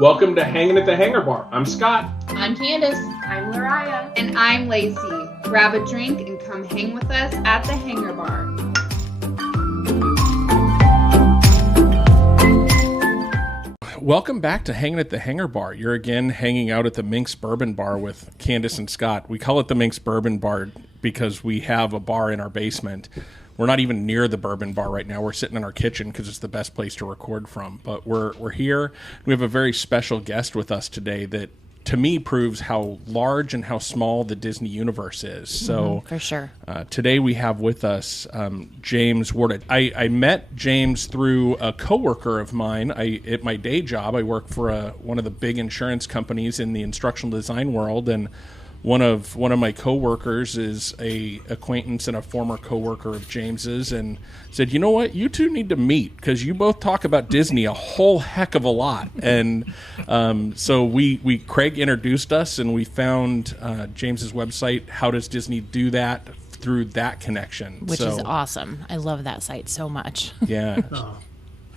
Welcome to Hanging at the Hangar Bar. I'm Scott. I'm Candace. I'm Lariah. And I'm Lacey. Grab a drink and come hang with us at the Hangar Bar. Welcome back to Hanging at the Hangar Bar. You're again hanging out at the Minx Bourbon Bar with Candace and Scott. We call it the Minx Bourbon Bar because we have a bar in our basement. We're not even near the bourbon bar right now. We're sitting in our kitchen because it's the best place to record from. But we're here. We have a very special guest with us today that, to me, proves how large and how small the Disney universe is. So for sure. Today we have with us James Warda. I met James through a coworker of mine. At my day job, I work for one of the big insurance companies in the instructional design world, and one of my coworkers is a acquaintance and a former coworker of James's, and said, "You know what? You two need to meet because you both talk about Disney a whole heck of a lot." And so Craig introduced us, and we found James's website. How does Disney do that? Through that connection, which is awesome. I love that site so much. Yeah.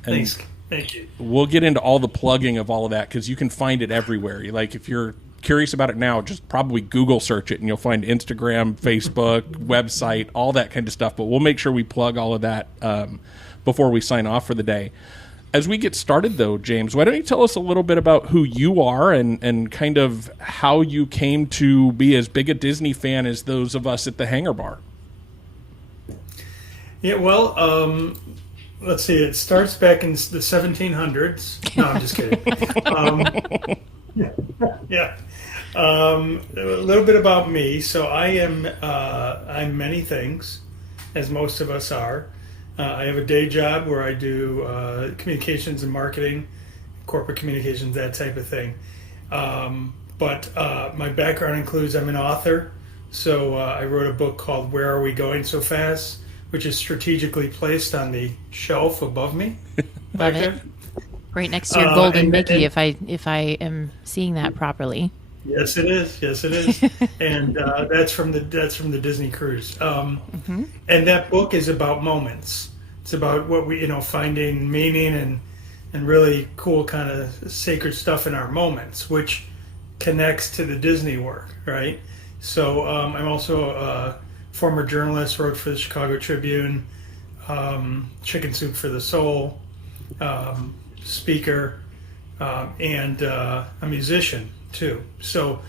Thanks. Thank you. We'll get into all the plugging of all of that because you can find it everywhere. Like if you're curious about it now, just probably Google search it and you'll find Instagram, Facebook, website, all that kind of stuff. But we'll make sure we plug all of that before we sign off for the day. As we get started, though, James, why don't you tell us a little bit about who you are and kind of how you came to be as big a Disney fan as those of us at the Hangar Bar? Yeah, well, let's see. It starts back in the 1700s. No, I'm just kidding. Yeah. A little bit about me. So I'm many things, as most of us are. I have a day job where I do communications and marketing, corporate communications, that type of thing. But my background includes I'm an author. So I wrote a book called Where Are We Going So Fast, which is strategically placed on the shelf above me. Love it. Right next to your golden Mickey, if I am seeing that properly. Yes, it is. Yes, it is. And that's from the Disney cruise. And that book is about moments. It's about what we, finding meaning and really cool kind of sacred stuff in our moments, which connects to the Disney work, right? So I'm also a former journalist, wrote for the Chicago Tribune, Chicken Soup for the Soul, speaker, and a musician too. So,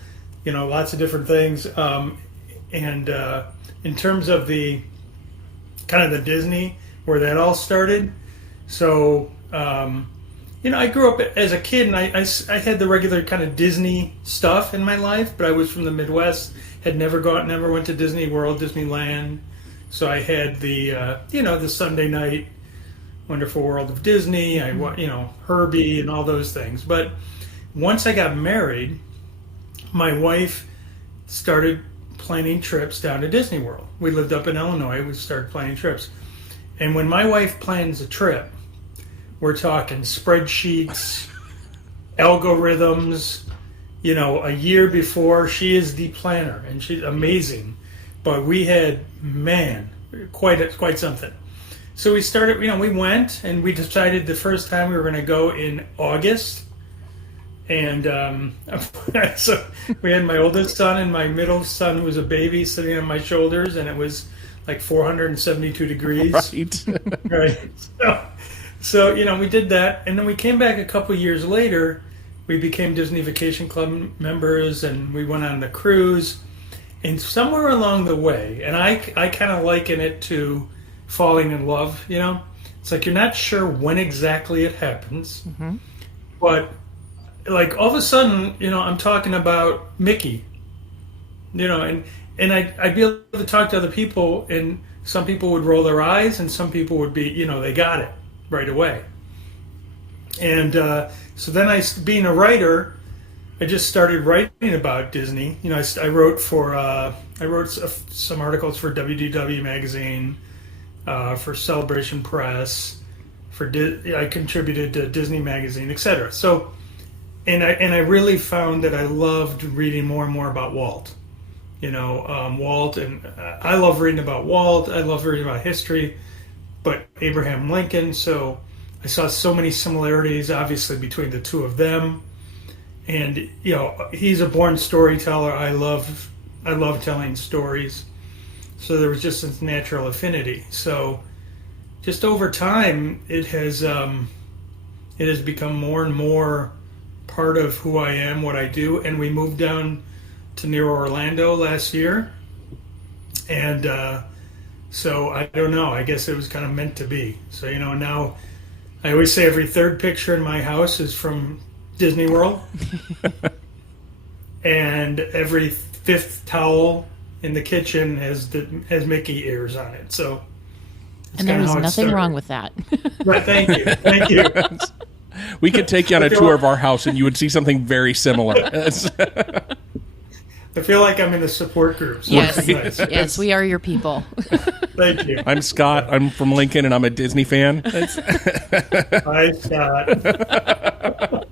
lots of different things. And in terms of the kind of the Disney, where that all started. So, I grew up as a kid, and I had the regular kind of Disney stuff in my life, but I was from the Midwest, had never went to Disney World, Disneyland. So I had the Sunday night Wonderful World of Disney, Herbie and all those things. But once I got married, my wife started planning trips down to Disney World. We lived up in Illinois. We started planning trips. And when my wife plans a trip, we're talking spreadsheets, algorithms, a year before. She is the planner, and she's amazing. But we had, quite something. So we started, we went, and we decided the first time we were going to go in August. And so we had my oldest son and my middle son, who was a baby, sitting on my shoulders, and it was like 472 degrees. Right. Right. So we did that. And then we came back a couple years later. We became Disney Vacation Club members, and we went on the cruise. And somewhere along the way, and I kind of liken it to falling in love, It's like you're not sure when exactly it happens, but like all of a sudden, I'm talking about Mickey, and I'd be able to talk to other people, and some people would roll their eyes, and some people would be, they got it right away. And so then being a writer, I just started writing about Disney. I wrote some articles for WDW magazine, for Celebration Press, I contributed to Disney magazine, etc. So, and I really found that I loved reading more and more about Walt. Walt, and I love reading about Walt. I love reading about history, but Abraham Lincoln. So I saw so many similarities, obviously, between the two of them. and he's a born storyteller. I love telling stories, so there was just this natural affinity. So just over time, it has become more and more part of who I am, what I do. And we moved down to near Orlando last year, and so I don't know. I guess it was kind of meant to be. So now I always say every third picture in my house is from Disney World, and every fifth towel in the kitchen has Mickey ears on it. So, and there is nothing wrong with that. Right, thank you. We could take you on a tour of our house, and you would see something very similar. I feel like I'm in a support group. So yes, nice. Yes, we are your people. Thank you. I'm Scott. I'm from Lincoln, and I'm a Disney fan. Hi, Scott.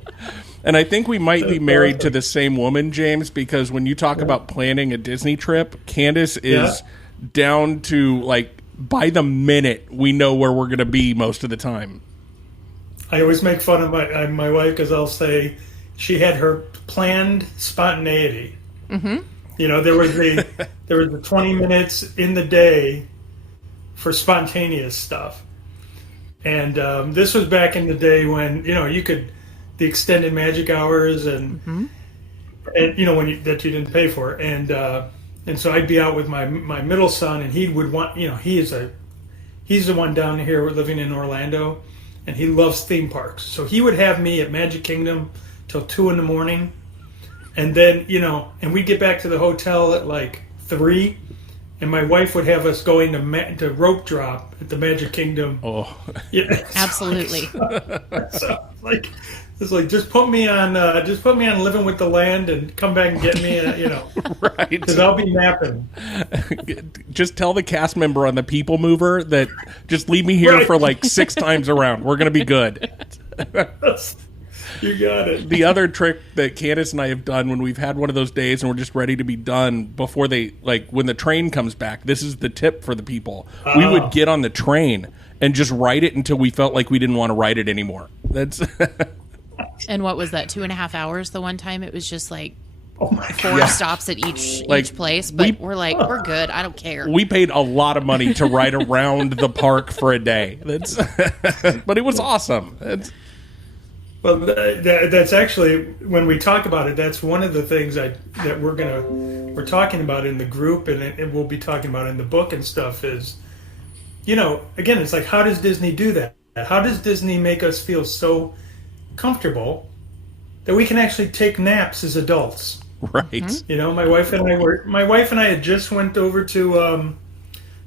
And I think we might be married to the same woman, James, because when you talk about planning a Disney trip, Candace is down to, like, by the minute, we know where we're going to be most of the time. I always make fun of my wife because I'll say she had her planned spontaneity. Mm-hmm. There was the 20 minutes in the day for spontaneous stuff, and this was back in the day when you could the extended magic hours and that you didn't pay for, and so I'd be out with my middle son, and he would want he's the one down here living in Orlando, and he loves theme parks, so he would have me at Magic Kingdom till 2 a.m. And then, and we'd get back to the hotel at like 3, and my wife would have us going to rope drop at the Magic Kingdom. Oh, yeah, absolutely. So it's like just put me on Living with the Land and come back and get me, right? Because I'll be napping. Just tell the cast member on the People Mover that just leave me here for like 6 times around. We're gonna be good. You got it. The other trick that Candace and I have done when we've had one of those days and we're just ready to be done before when the train comes back, this is the tip for the people. We would get on the train and just ride it until we felt like we didn't want to ride it anymore. That's And what was that, 2.5 hours the one time? It was just like 4 Yeah. stops at each place, but we're good. I don't care. We paid a lot of money to ride around the park for a day. But it was awesome. Well, that's actually, when we talk about it, that's one of the things that we're talking about in the group, and we'll be talking about in the book and stuff is, again, it's like, how does Disney do that? How does Disney make us feel so comfortable that we can actually take naps as adults? Right. Mm-hmm. My wife and I had just went over to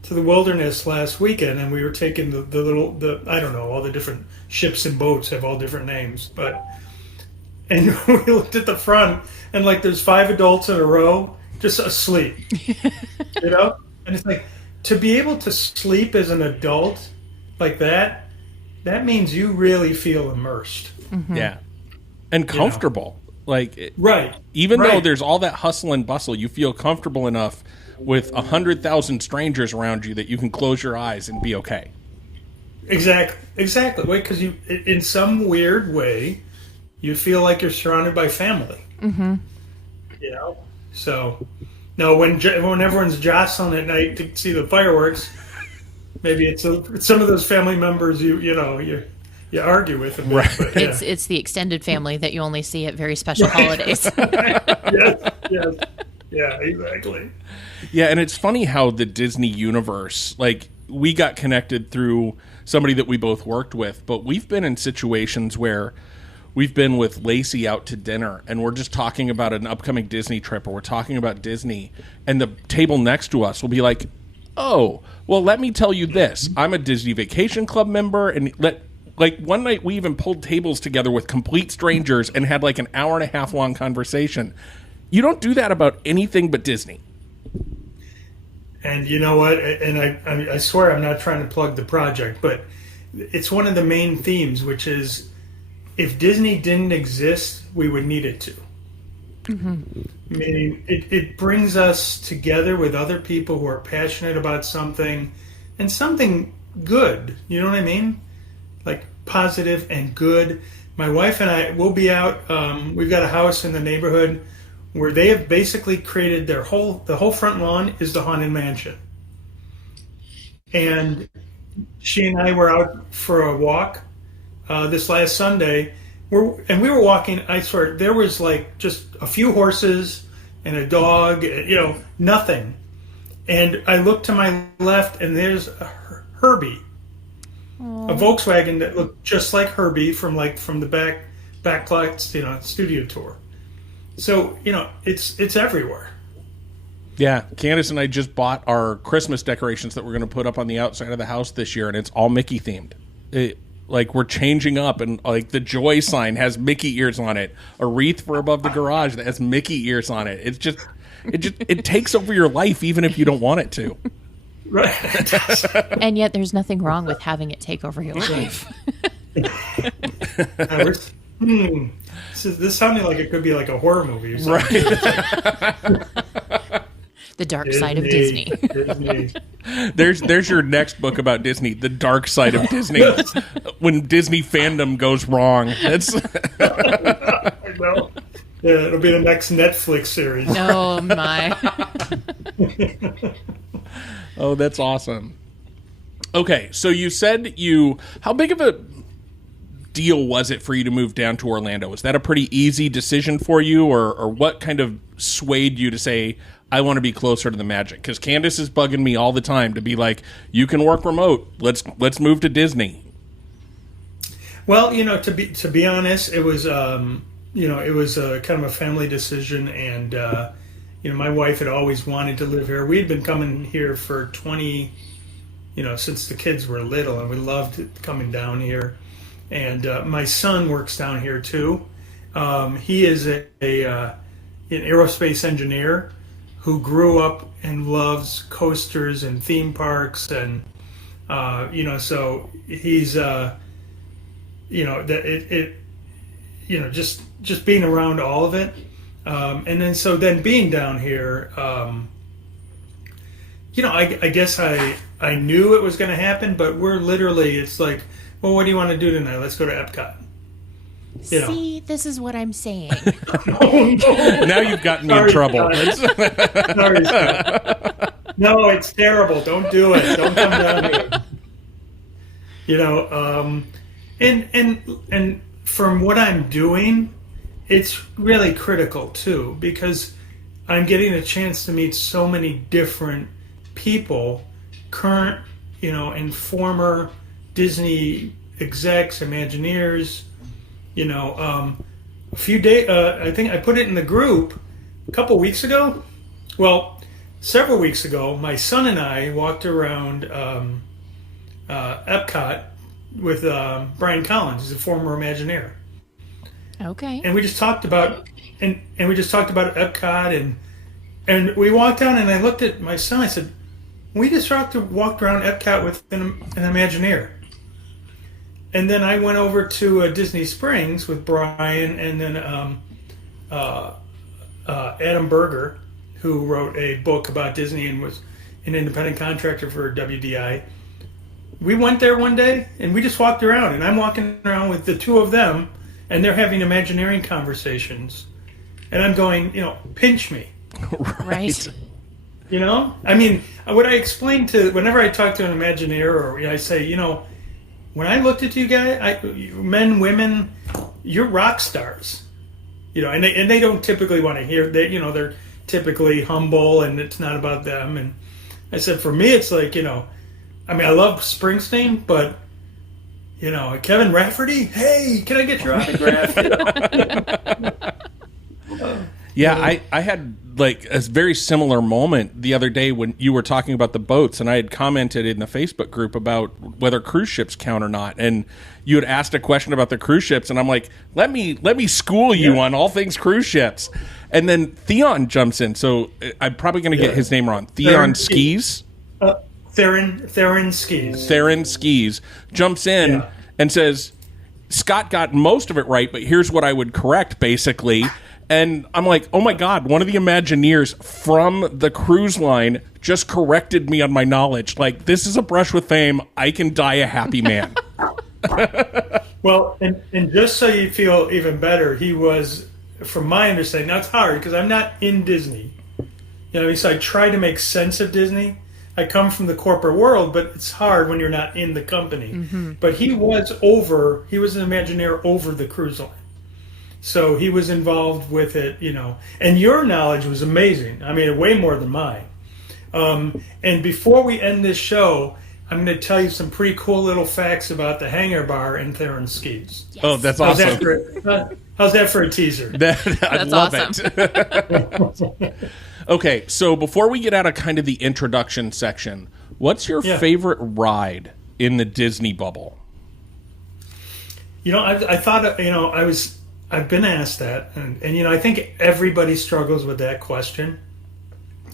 the wilderness last weekend, and we were taking the I don't know, all the different ships and boats have all different names, and we looked at the front, and like there's 5 adults in a row just asleep, and it's like, to be able to sleep as an adult like that means you really feel immersed. Mm-hmm. Yeah. And comfortable. Right. Even though there's all that hustle and bustle, you feel comfortable enough with 100,000 strangers around you that you can close your eyes and be okay. Exactly. Because you, in some weird way, you feel like you're surrounded by family. Mm-hmm. So now when everyone's jostling at night to see the fireworks, maybe it's some of those family members you argue with a bit. Right. But, yeah. It's the extended family that you only see at very special holidays. Yes. Yeah, exactly. Yeah, and it's funny how the Disney universe, we got connected through somebody that we both worked with, but we've been in situations where we've been with Lacey out to dinner, and we're just talking about an upcoming Disney trip, or we're talking about Disney, and the table next to us will be like, oh, well, let me tell you this. I'm a Disney Vacation Club member, and one night we even pulled tables together with complete strangers and had an hour-and-a-half long conversation. You don't do that about anything but Disney. And you know what? And I swear I'm not trying to plug the project, but it's one of the main themes, which is, if Disney didn't exist, we would need it to. Mm-hmm. Meaning, it brings us together with other people who are passionate about something, and something good. You know what I mean? Like positive and good. my wife and I will be out. We've got a house in the neighborhood where they have basically created the whole front lawn is the Haunted Mansion. And she and I were out for a walk this last Sunday. We were walking. I swear there was like just a few horses and a dog. Nothing. And I looked to my left, and there's a Herbie, a Volkswagen that looked just like Herbie from the backlights, studio tour. So it's everywhere. Yeah, Candace and I just bought our Christmas decorations that we're going to put up on the outside of the house this year, and it's all Mickey themed. We're changing up, and like the joy sign has Mickey ears on it. A wreath for above the garage that has Mickey ears on it. It takes over your life even if you don't want it to. Right. And yet there's nothing wrong with having it take over your life. This sounded like it could be like a horror movie or something. Right. The dark side of Disney. There's your next book about Disney, The Dark Side of Disney. When Disney fandom goes wrong. That's I know. Yeah, it'll be the next Netflix series. Oh my. Oh, that's awesome. Okay, so you said how big of a deal was it for you to move down to Orlando? Was that a pretty easy decision for you, or what kind of swayed you to say, I want to be closer to the magic? Because Candace is bugging me all the time to be like, you can work remote. Let's move to Disney. Well, to be honest, it was it was kind of a family decision, and my wife had always wanted to live here. We'd been coming here for 20, since the kids were little, and we loved coming down here. And my son works down here too. He is an aerospace engineer who grew up and loves coasters and theme parks, and so he's just being around all of it, and then being down here, I guess I knew it was going to happen, but it's like, well, what do you want to do tonight? Let's go to Epcot. See, this is what I'm saying. Oh, no. Now you've gotten me in trouble. Sorry, Scott. No, it's terrible. Don't do it. Don't come down here. And from what I'm doing, it's really critical too, because I'm getting a chance to meet so many different people, current, and former Disney execs, Imagineers. A few days, I think I put it in the group a couple weeks ago. Well, several weeks ago, my son and I walked around Epcot with Brian Collins, who's a former Imagineer. Okay. And we just talked about Epcot, and we walked down, and I looked at my son. I said, "We just walked around Epcot with an Imagineer." And then I went over to Disney Springs with Brian, and then Adam Berger, who wrote a book about Disney and was an independent contractor for WDI. We went there one day, and we just walked around, and I'm walking around with the two of them, and they're having Imagineering conversations. And I'm going, pinch me. Right. I mean, what I explain whenever I talk to an Imagineer, or I say, when I looked at you guys, men, women, you're rock stars, and they don't typically want to hear that. They're typically humble, and it's not about them. And I said, for me, it's like, I love Springsteen, but Kevin Rafferty, hey, can I get your autograph? Yeah, I had like a very similar moment the other day when you were talking about the boats, and I had commented in the Facebook group about whether cruise ships count or not, and you had asked a question about the cruise ships, and I'm like, let me school you on all things cruise ships. And then Theon jumps in, so I'm probably going to get his name wrong. Theron Skis? Theron Skis. Theron Skis jumps in and says, Scott got most of it right, but here's what I would correct, basically. And I'm like, oh my God, one of the Imagineers from the cruise line just corrected me on my knowledge. Like, this is a brush with fame. I can die a happy man. Well, and just so you feel even better, he was, from my understanding, now it's hard because I'm not in Disney. So I try to make sense of Disney. I come from the corporate world, but it's hard when you're not in the company. But he was an Imagineer over the cruise line. So he was involved with it, and your knowledge was amazing. I mean, way more than mine. And before we end this show, I'm going to tell you some pretty cool little facts about the Hangar Bar in Theron Skis. Yes. Oh, that's awesome. How's that for a teaser? I love awesome. It. Okay, so before we get out of kind of the introduction section, what's your favorite ride in the Disney bubble? I thought, I've been asked that, and I think everybody struggles with that question.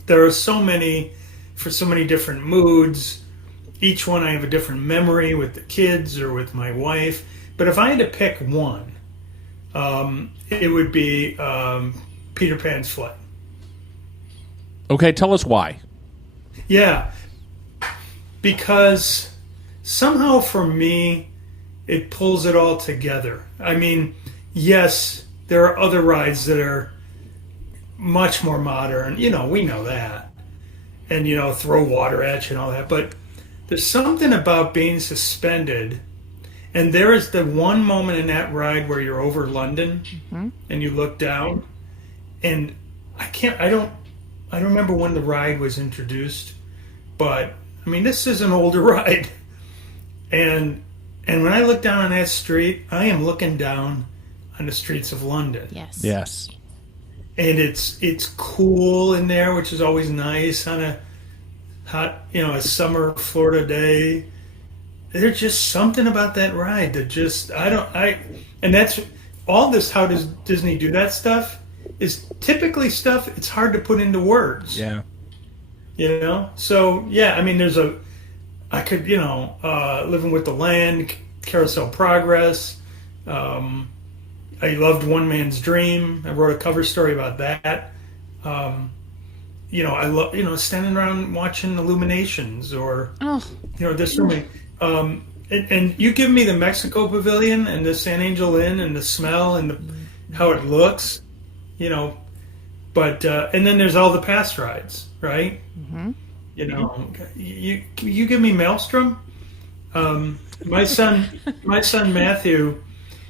There are so many, for so many different moods. Each one I have a different memory with the kids or with my wife. But if I had to pick one, it would be Peter Pan's Flight. Okay, tell us why. Yeah, because somehow for me, it pulls it all together. I mean, yes, there are other rides that are much more modern. We know that. And, throw water at you and all that. But there's something about being suspended. And there is the one moment in that ride where you're over London and you look down. And I don't remember when the ride was introduced, but I mean, this is an older ride. And when I look down on that street, I am looking down on the streets of London. Yes. Yes. And it's cool in there, which is always nice on a hot, a summer Florida day. There's just something about that ride that and that's all this. How does Disney do that stuff? Is typically stuff it's hard to put into words. Yeah. So yeah, I mean, I could, Living with the Land, Carousel Progress. I loved One Man's Dream. I wrote a cover story about that. I love, standing around watching Illuminations or, there's so many. And you give me the Mexico Pavilion and the San Angel Inn and the smell and how it looks. But and then there's all the past rides, right? You give me Maelstrom. My son Matthew,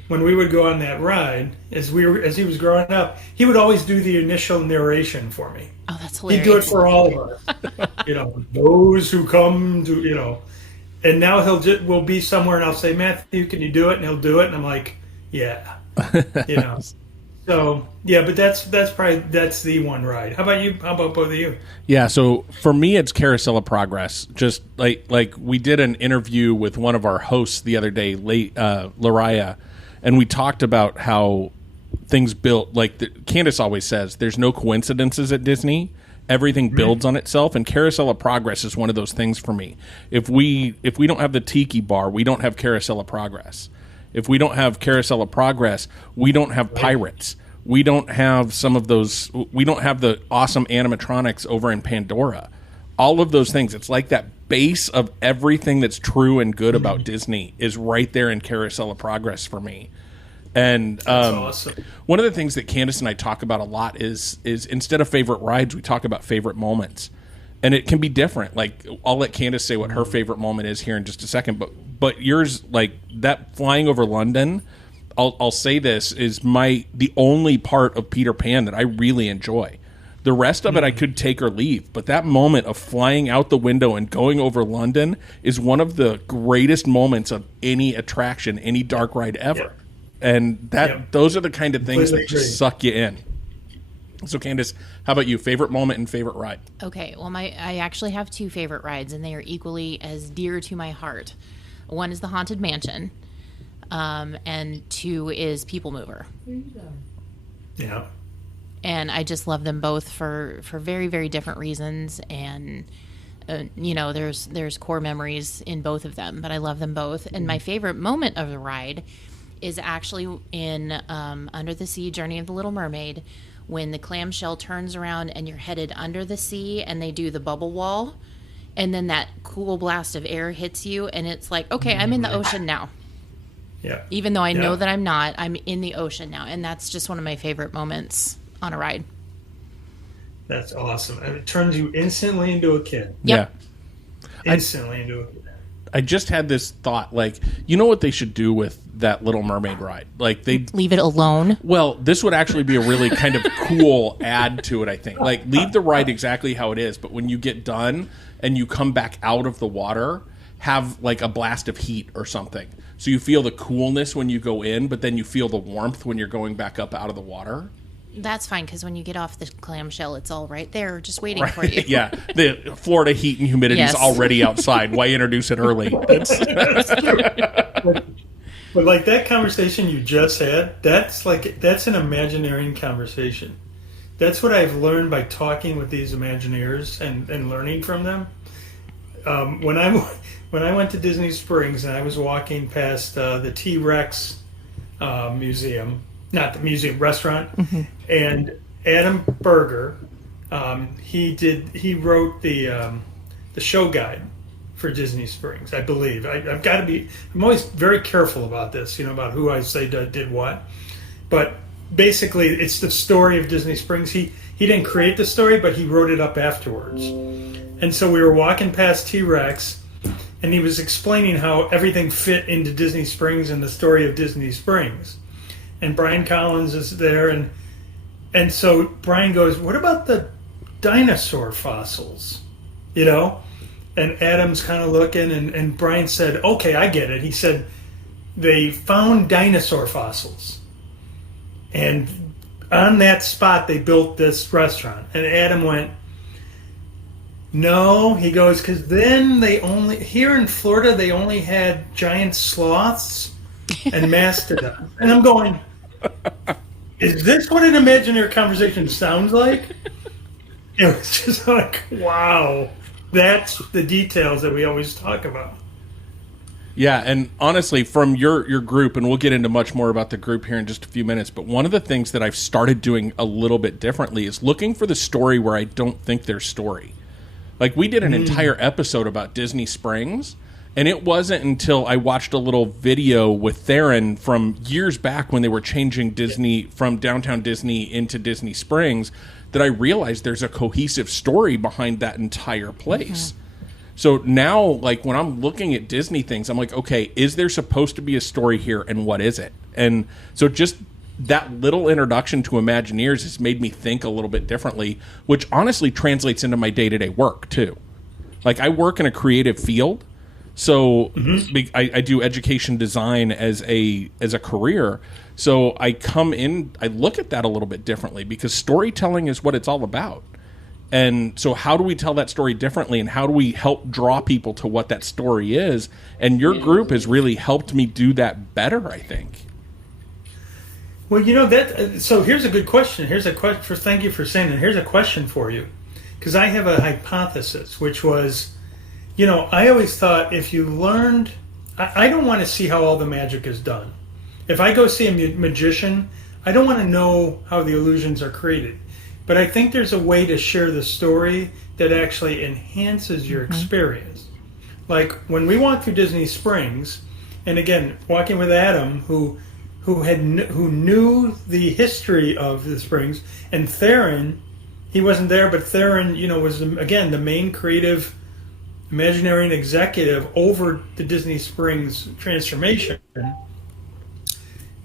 when we would go on that ride, as he was growing up, he would always do the initial narration for me. Oh, that's hilarious. He'd do it for all of us. Those who come to, and now we'll be somewhere and I'll say, Matthew, can you do it? And he'll do it. And I'm like, yeah, So yeah, but that's the one ride. How about you? How about both of you? Yeah, so for me, it's Carousel of Progress. Just like we did an interview with one of our hosts the other day, Lariah, and we talked about how things built. Candace always says, there's no coincidences at Disney. Everything builds on itself, and Carousel of Progress is one of those things for me. If we don't have the Tiki Bar, we don't have Carousel of Progress. If we don't have Carousel of Progress, we don't have Pirates. We don't have some of those. We don't have the awesome animatronics over in Pandora. All of those things. It's like that base of everything that's true and good about Disney is right there in Carousel of Progress for me. And that's awesome. One of the things that Candace and I talk about a lot is instead of favorite rides, we talk about favorite moments. And it can be different. Like, I'll let Candace say what her favorite moment is here in just a second. But yours, like that flying over London, I'll say this, is the only part of Peter Pan that I really enjoy. The rest of it I could take or leave. But that moment of flying out the window and going over London is one of the greatest moments of any attraction, any dark ride ever. Yep. And those are the kind of things that just suck you in. So, Candace, how about you? Favorite moment and favorite ride? Okay, well, I actually have two favorite rides, and they are equally as dear to my heart. One is the Haunted Mansion, and two is People Mover. Yeah. And I just love them both for very, very different reasons. And, there's core memories in both of them, but I love them both. And my favorite moment of the ride is actually in Under the Sea, Journey of the Little Mermaid, when the clamshell turns around and you're headed under the sea and they do the bubble wall, and then that cool blast of air hits you and it's like, okay, I'm in the ocean now. Yeah. Even though I know that I'm not, I'm in the ocean now. And that's just one of my favorite moments on a ride. That's awesome. And it turns you instantly into a kid. Yep. Yeah. Instantly into a kid. I just had this thought, like, you know what they should do with that Little Mermaid ride? Like, they Leave it alone. Well, this would actually be a really kind of cool add to it, I think. Like, leave the ride exactly how it is, but when you get done and you come back out of the water, have like a blast of heat or something. So you feel the coolness when you go in, but then you feel the warmth when you're going back up out of the water. That's fine, because when you get off the clamshell, it's all right there, just waiting for you. Yeah, the Florida heat and humidity is already outside. Why introduce it early? That's true. But like that conversation you just had, that's an Imagineering conversation. That's what I've learned by talking with these Imagineers and learning from them. When I went to Disney Springs and I was walking past the T-Rex museum, not the museum, restaurant, and Adam Berger, he wrote the show guide for Disney Springs, I believe. I'm always very careful about this, about who I say did what. But basically, it's the story of Disney Springs. He didn't create the story, but he wrote it up afterwards. And so we were walking past T-Rex, and he was explaining how everything fit into Disney Springs and the story of Disney Springs. And Brian Collins is there, and so Brian goes, "What about the dinosaur fossils?" And Adam's kind of looking, and Brian said, "Okay, I get it." He said, "They found dinosaur fossils, and on that spot they built this restaurant." And Adam went, "No," he goes, "because then here in Florida they only had giant sloths and mastodons." And I'm going, is this what an Imagineer conversation sounds like? It was just like, wow, that's the details that we always talk about. Yeah, and honestly, from your group, and we'll get into much more about the group here in just a few minutes, but one of the things that I've started doing a little bit differently is looking for the story where I don't think there's story. Like, we did an entire episode about Disney Springs, and it wasn't until I watched a little video with Theron from years back when they were changing Disney from Downtown Disney into Disney Springs that I realized there's a cohesive story behind that entire place. So now, like, when I'm looking at Disney things, I'm like, okay, is there supposed to be a story here, and what is it? And so just that little introduction to Imagineers has made me think a little bit differently, which honestly translates into my day-to-day work, too. Like, I work in a creative field, so I do education design as a career. So I come in, I look at that a little bit differently because storytelling is what it's all about. And so how do we tell that story differently, and how do we help draw people to what that story is? And your group has really helped me do that better, I think. Well, so here's a good question. Here's a question thank you for saying that. Here's a question for you. Because I have a hypothesis, which was, I always thought if you learned, I don't want to see how all the magic is done. If I go see a magician, I don't want to know how the illusions are created. But I think there's a way to share the story that actually enhances your experience. Like when we walked through Disney Springs, and again, walking with Adam, who knew the history of the Springs, and Theron, he wasn't there, but Theron, was again the main creative Imagineering executive over the Disney Springs transformation.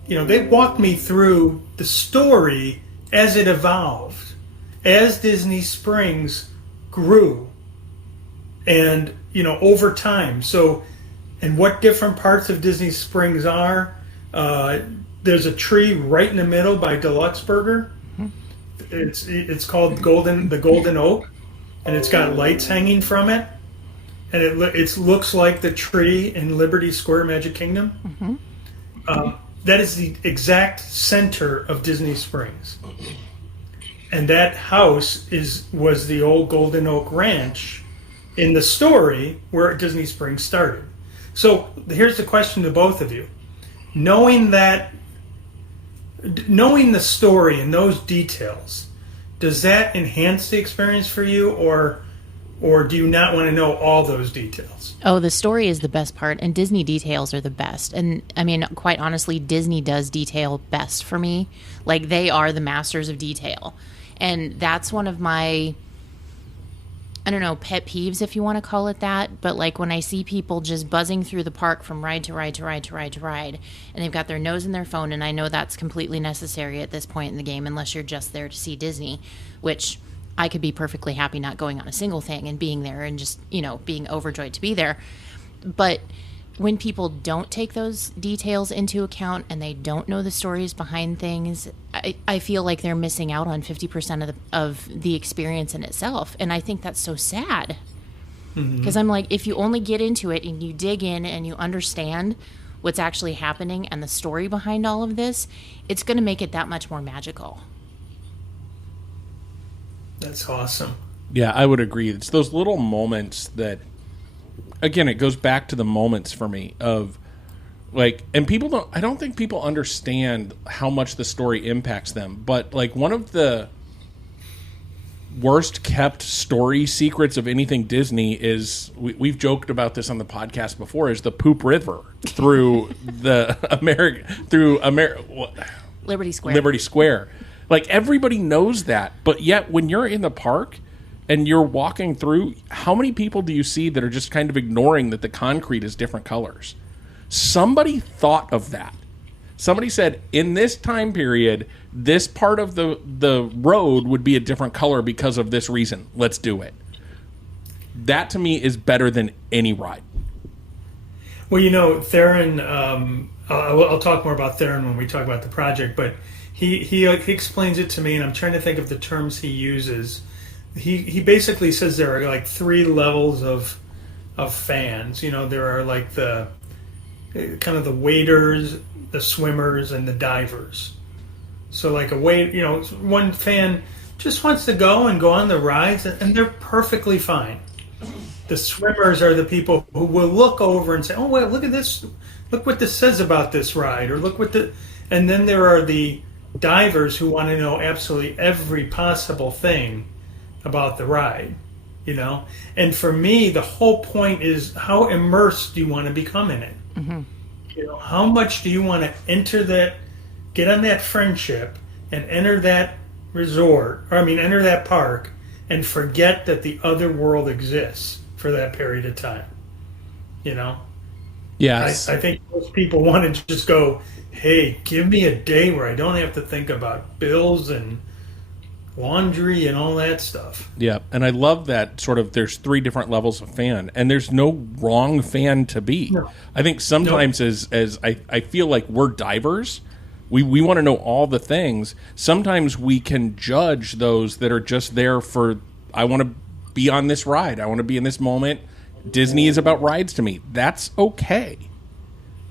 They walked me through the story as it evolved, as Disney Springs grew, and over time. So, and what different parts of Disney Springs are. There's a tree right in the middle by Deluxeburger. It's called the Golden Oak, and it's got lights hanging from it, and it looks like the tree in Liberty Square, Magic Kingdom. That is the exact center of Disney Springs, and that house was the old Golden Oak Ranch in the story where Disney Springs started. So here's the question to both of you. Knowing the story and those details, does that enhance the experience for you, or Or do you not want to know all those details? Oh, the story is the best part, and Disney details are the best. And I mean, quite honestly, Disney does detail best for me. Like, they are the masters of detail. And that's one of my, I don't know, pet peeves, if you want to call it that. But like, when I see people just buzzing through the park from ride to ride to ride to ride to ride, and they've got their nose in their phone, and I know that's completely necessary at this point in the game, unless you're just there to see Disney, which I could be perfectly happy not going on a single thing and being there and just, being overjoyed to be there. But when people don't take those details into account and they don't know the stories behind things, I feel like they're missing out on 50% of the experience in itself. And I think that's so sad. Because I'm like, if you only get into it and you dig in and you understand what's actually happening and the story behind all of this, it's going to make it that much more magical. That's awesome. Yeah, I would agree. It's those little moments that, again, it goes back to the moments for me of, like, and I don't think people understand how much the story impacts them. But, like, one of the worst kept story secrets of anything Disney is, we've joked about this on the podcast before, is the Poop River through Liberty Square. Liberty Square. Like, everybody knows that, but yet when you're in the park and you're walking through, how many people do you see that are just kind of ignoring that the concrete is different colors? Somebody thought of that. Somebody said, in this time period, this part of the road would be a different color because of this reason. Let's do it. That, to me, is better than any ride. Well, Theron, I'll talk more about Theron when we talk about the project, but he explains it to me, and I'm trying to think of the terms he uses. He basically says there are like 3 levels of fans. There are like the kind of the waders, the swimmers, and the divers. So like one fan just wants to go on the rides, and they're perfectly fine. The swimmers are the people who will look over and say, "Oh, wait, look at this! Look what this says about this ride," or "Look what the," and then there are the divers who want to know absolutely every possible thing about the ride, And for me, the whole point is, how immersed do you want to become in it? How much do you want to get on that friendship and enter that enter that park and forget that the other world exists for that period of time, Yes. I think most people want to just go, hey, give me a day where I don't have to think about bills and laundry and all that stuff. Yeah, and I love that sort of there's 3 different levels of fan, and there's no wrong fan to be. No. I think sometimes as I feel like we're divers, we want to know all the things. Sometimes we can judge those that are just there for, I want to be on this ride. I want to be in this moment. Disney is about rides to me. That's okay.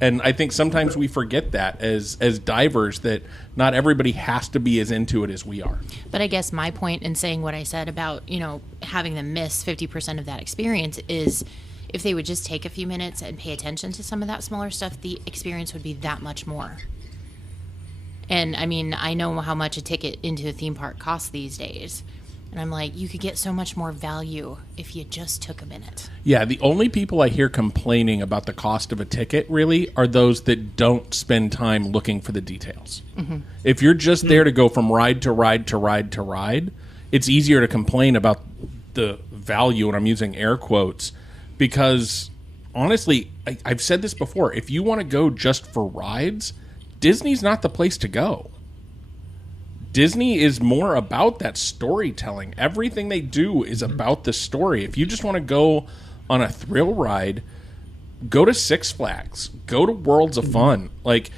And I think sometimes we forget that as divers, that not everybody has to be as into it as we are. But I guess my point in saying what I said about, having them miss 50% of that experience is, if they would just take a few minutes and pay attention to some of that smaller stuff, the experience would be that much more. And I mean, I know how much a ticket into a theme park costs these days. And I'm like, you could get so much more value if you just took a minute. Yeah, the only people I hear complaining about the cost of a ticket, really, are those that don't spend time looking for the details. If you're just there to go from ride to ride to ride to ride, it's easier to complain about the value, and I'm using air quotes, because, honestly, I've said this before, if you want to go just for rides, Disney's not the place to go. Disney is more about that storytelling. Everything they do is about the story. If you just want to go on a thrill ride, go to Six Flags, go to Worlds of Fun. Like,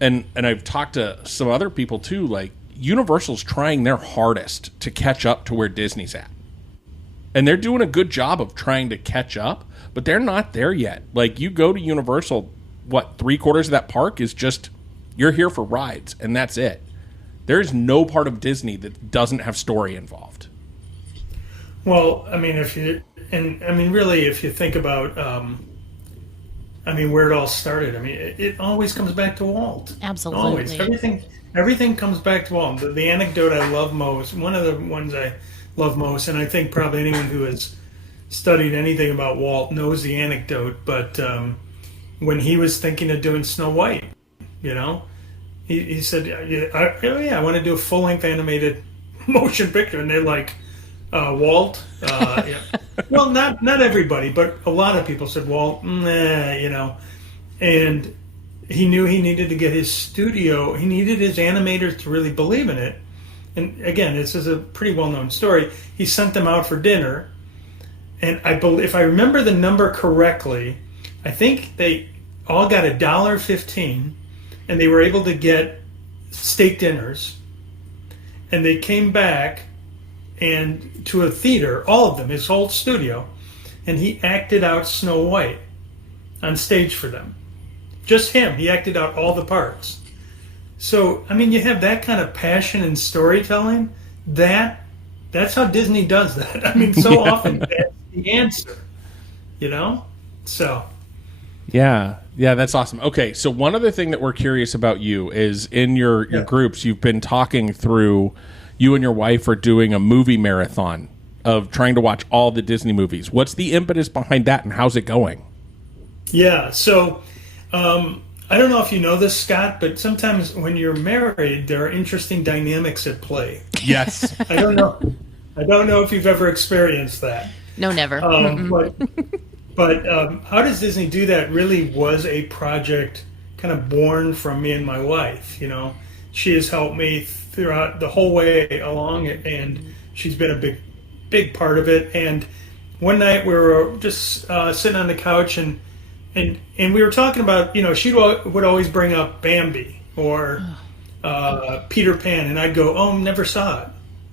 and I've talked to some other people too, like, Universal's trying their hardest to catch up to where Disney's at. And they're doing a good job of trying to catch up, but they're not there yet. Like, you go to Universal, 3/4 of that park is just, you're here for rides, and that's it. There's no part of Disney that doesn't have story involved. Well, I mean, really, if you think about, where it all started, it always comes back to Walt. Absolutely. Always. Everything comes back to Walt. The anecdote I love most, one of the ones I love most, and I think probably anyone who has studied anything about Walt knows the anecdote, but when he was thinking of doing Snow White, you know, he said, I want to do a full-length animated motion picture. And they're like, Walt? Yeah. Well, not everybody, but a lot of people said, Walt, nah, you know. And he knew he needed to get his studio, he needed his animators to really believe in it. And again, this is a pretty well-known story. He sent them out for dinner. And if I remember the number correctly, I think they all got $1.15, and they were able to get steak dinners. And they came back and to a theater, all of them, his whole studio, and he acted out Snow White on stage for them. Just him. He acted out all the parts. So, I mean, you have that kind of passion in storytelling. That's how Disney does that. I mean, so often that's the answer, you know? So. Yeah, that's awesome. Okay, so one other thing that we're curious about you is in your groups, you've been talking through, you and your wife are doing a movie marathon of trying to watch all the Disney movies. What's the impetus behind that, and how's it going? Yeah, so I don't know if you know this, Scott, but sometimes when you're married, there are interesting dynamics at play. Yes. I don't know if you've ever experienced that. No, never. But how does Disney do that really was a project kind of born from me and my wife. You know, she has helped me throughout the whole way along, and she's been a big part of it. And one night we were just sitting on the couch, and we were talking about, you know, she would always bring up Bambi or Peter Pan, and I'd go, "Oh, never saw it,"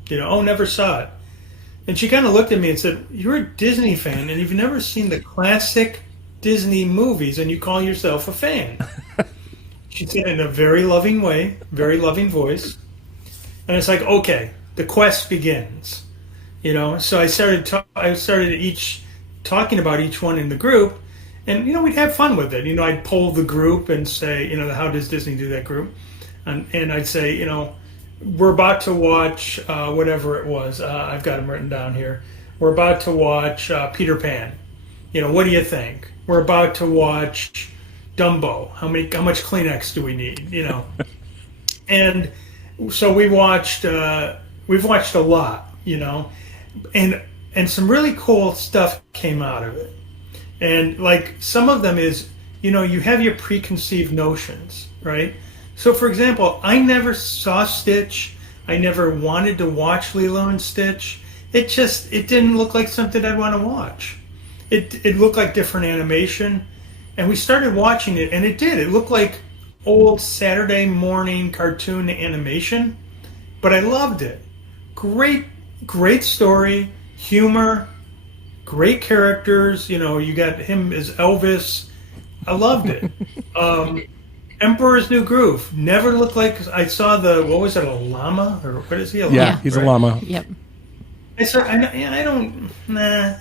you know, "Oh, never saw it." And she kind of looked at me and said, "You're a Disney fan, and you've never seen the classic Disney movies, and you call yourself a fan." She said in a very loving way, very loving voice. And it's like, okay, the quest begins. You know, so I started talking about each one in the group, and, you know, we'd have fun with it. You know, I'd poll the group and say, you know, how does Disney do that group? And I'd say, you know, we're about to watch whatever it was. I've got them written down here. We're about to watch Peter Pan. You know, what do you think? We're about to watch Dumbo. How much Kleenex do we need? You know, and so we've watched a lot. You know, and some really cool stuff came out of it. And like some of them is, you know, you have your preconceived notions, right? So, for example, I never saw Stitch. I never wanted to watch Lilo and Stitch. It didn't look like something I'd want to watch. It looked like different animation. And we started watching it, and it did. It looked like old Saturday morning cartoon animation, but I loved it. Great story, humor, great characters. You know, you got him as Elvis. I loved it. Emperor's New Groove never looked like I saw a llama, or what is he? He's a llama. Yep. I don't,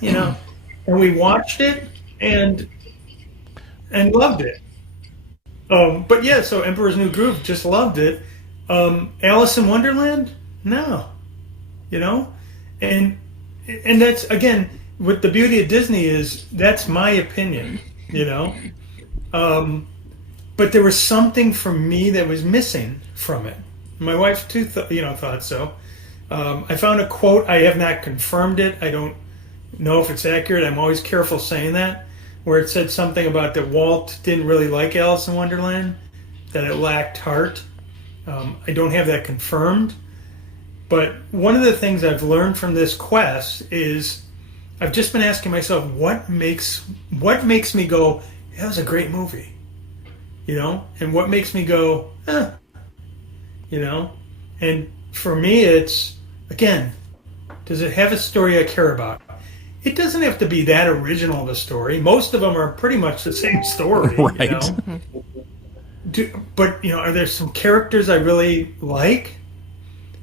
you know. And we watched it and loved it. But yeah, so Emperor's New Groove, just loved it. Alice in Wonderland, no, you know, and that's, again, what the beauty of Disney is. That's my opinion, you know. But there was something for me that was missing from it. My wife too, thought so. I found a quote. I have not confirmed it. I don't know if it's accurate. I'm always careful saying that, where it said something about that Walt didn't really like Alice in Wonderland, that it lacked heart. I don't have that confirmed. But one of the things I've learned from this quest is I've just been asking myself, what makes me go, that was a great movie? You know, and what makes me go, you know? And for me, it's, again, does it have a story I care about? It doesn't have to be that original of a story. Most of them are pretty much the same story, right. You know? But, you know, are there some characters I really like?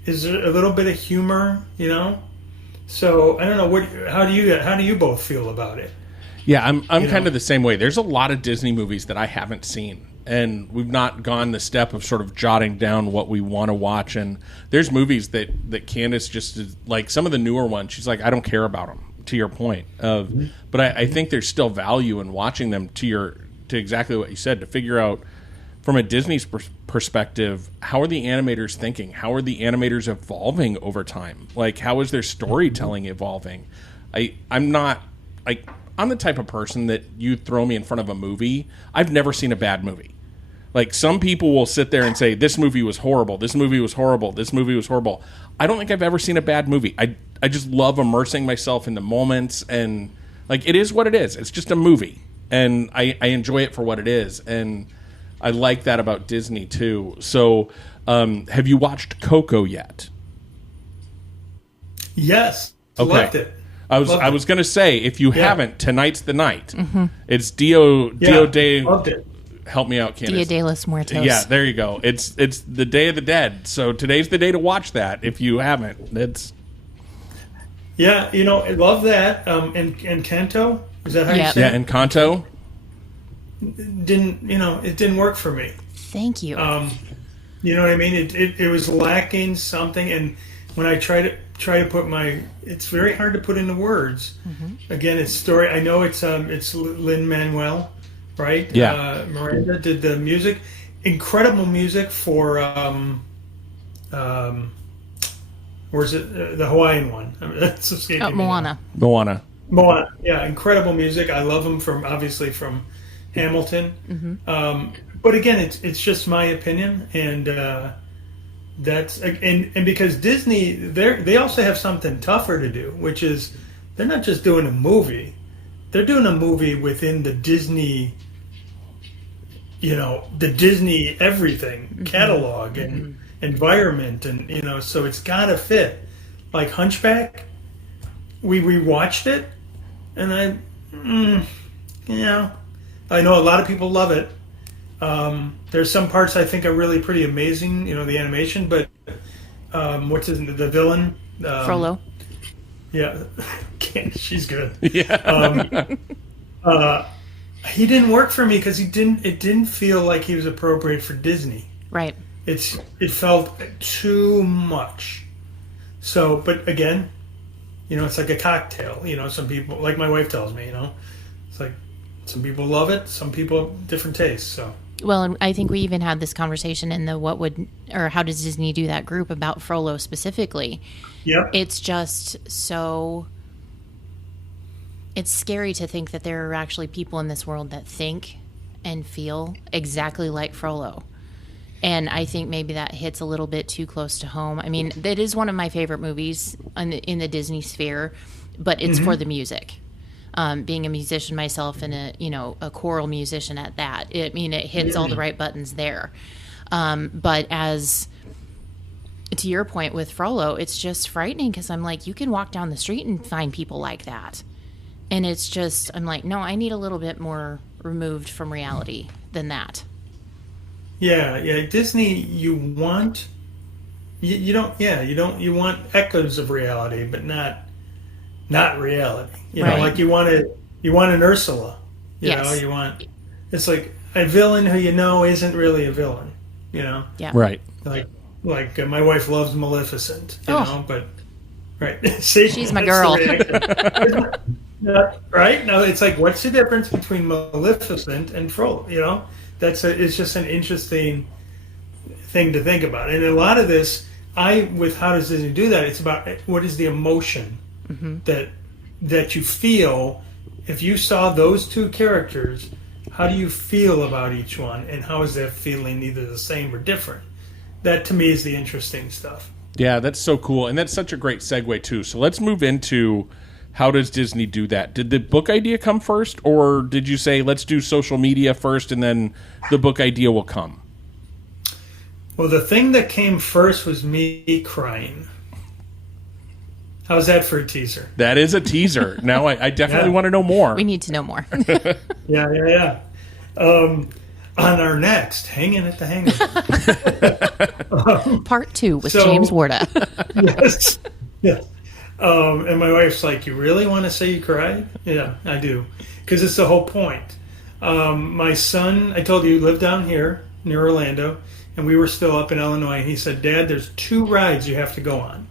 Is there a little bit of humor, you know? So, I don't know, how do you both feel about it? Yeah, I'm kind of the same way. There's a lot of Disney movies that I haven't seen, and we've not gone the step of sort of jotting down what we want to watch. And there's movies that Candace just, like some of the newer ones, she's like, I don't care about them. to your point of, but I think there's still value in watching them to exactly what you said, to figure out from a Disney's perspective, how are the animators thinking? How are the animators evolving over time? Like, how is their storytelling evolving? I'm not, like, I'm the type of person that you throw me in front of a movie. I've never seen a bad movie. Like, some people will sit there and say, this movie was horrible, this movie was horrible, this movie was horrible. I don't think I've ever seen a bad movie. I just love immersing myself in the moments, and, like, it is what it is. It's just a movie, and I enjoy it for what it is, and I like that about Disney, too. So, have you watched Coco yet? Yes. Okay. Loved it. I was going to say, if you haven't, tonight's the night. Mm-hmm. It's Dio Day. Loved it. Help me out, Candace. Dia de los Muertos. Yeah, there you go. It's the Day of the Dead. So today's the day to watch that. If you haven't, it's I love that. And Encanto, is that how you say it? Encanto. It didn't work for me. Thank you. You know what I mean? It was lacking something, and when I try to put it's very hard to put into words. Mm-hmm. Again, it's story. I know it's Lin-Manuel, right? Yeah. Miranda did the music, incredible music for where's it? The Hawaiian one. That's escaping me. Moana. Moana. Yeah, incredible music. I love them from Hamilton. Mm-hmm. But again, it's just my opinion, and that's and because Disney, they also have something tougher to do, which is they're not just doing a movie; they're doing a movie within the Disney, the Disney everything catalog and environment, and so it's got to fit. Like Hunchback, we rewatched it, and I know a lot of people love it. There's some parts I think are really pretty amazing, the animation, but the villain? Frollo. Yeah, she's good. Yeah. He didn't work for me because it didn't feel like he was appropriate for Disney. Right. It felt too much. So, but again, it's like a cocktail. Some people, like my wife tells me, it's like some people love it, some people different tastes. So. Well, and I think we even had this conversation in the how does Disney do that group about Frollo specifically. Yep. It's just so, it's scary to think that there are actually people in this world that think and feel exactly like Frollo. And I think maybe that hits a little bit too close to home. I mean, it is one of my favorite movies in the Disney sphere, but it's for the music. Being a musician myself and a choral musician at that, it hits all the right buttons there. But as to your point with Frollo, it's just frightening because I'm like, you can walk down the street and find people like that. And it's just, I'm like, no, I need a little bit more removed from reality than that. Yeah. Disney, you want echoes of reality, but not reality. Right. Like you want an Ursula. Yes. It's like a villain who isn't really a villain. Yeah. Right. Like my wife loves Maleficent. But right. See, she's my girl. Right? No, it's like, what's the difference between Maleficent and Frollo? It's just an interesting thing to think about. And a lot of this, with how does Disney do that? It's about what is the emotion that you feel if you saw those two characters. How do you feel about each one, and how is that feeling either the same or different? That to me is the interesting stuff. Yeah, that's so cool, and that's such a great segue too. So let's move into how does Disney do that? Did the book idea come first, or did you say let's do social media first and then the book idea will come? Well, the thing that came first was me crying. How's that for a teaser? That is a teaser. Now I definitely want to know more. We need to know more. Yeah. On our next Hanging at the Hangar. Part 2 with James Warda. Yes. And my wife's like, you really want to say you cried? Yeah, I do. Because it's the whole point. My son, I told you, lived down here near Orlando, and we were still up in Illinois. And he said, Dad, there's 2 rides you have to go on.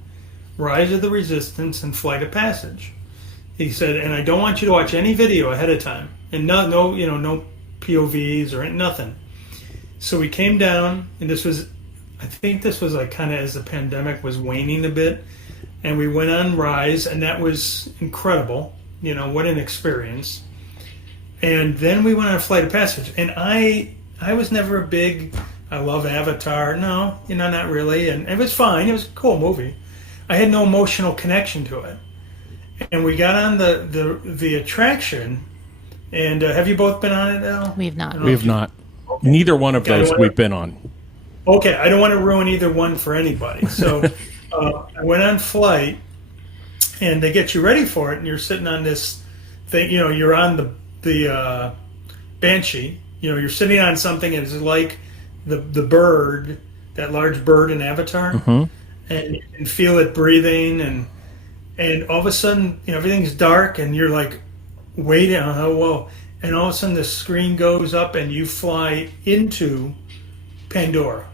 Rise of the Resistance and Flight of Passage. He said, and I don't want you to watch any video ahead of time, and no POVs or nothing. So we came down, and I think this was like kind of as the pandemic was waning a bit, and we went on Rise, and that was incredible. What an experience. And then we went on a Flight of Passage, and I was never a big, I love Avatar. No, not really. And it was fine. It was a cool movie. I had no emotional connection to it. And we got on the attraction, and have you both been on it, Al? We have not. We have not. Okay. Neither one of those we've been on. Okay, I don't want to ruin either one for anybody. So I went on Flight, and they get you ready for it, and you're sitting on this thing. You're on the Banshee. You're sitting on something, and it's like the bird, that large bird in Avatar, and you can feel it breathing, and all of a sudden, everything's dark, and you're like waiting. Oh, whoa! And all of a sudden, the screen goes up, and you fly into Pandora.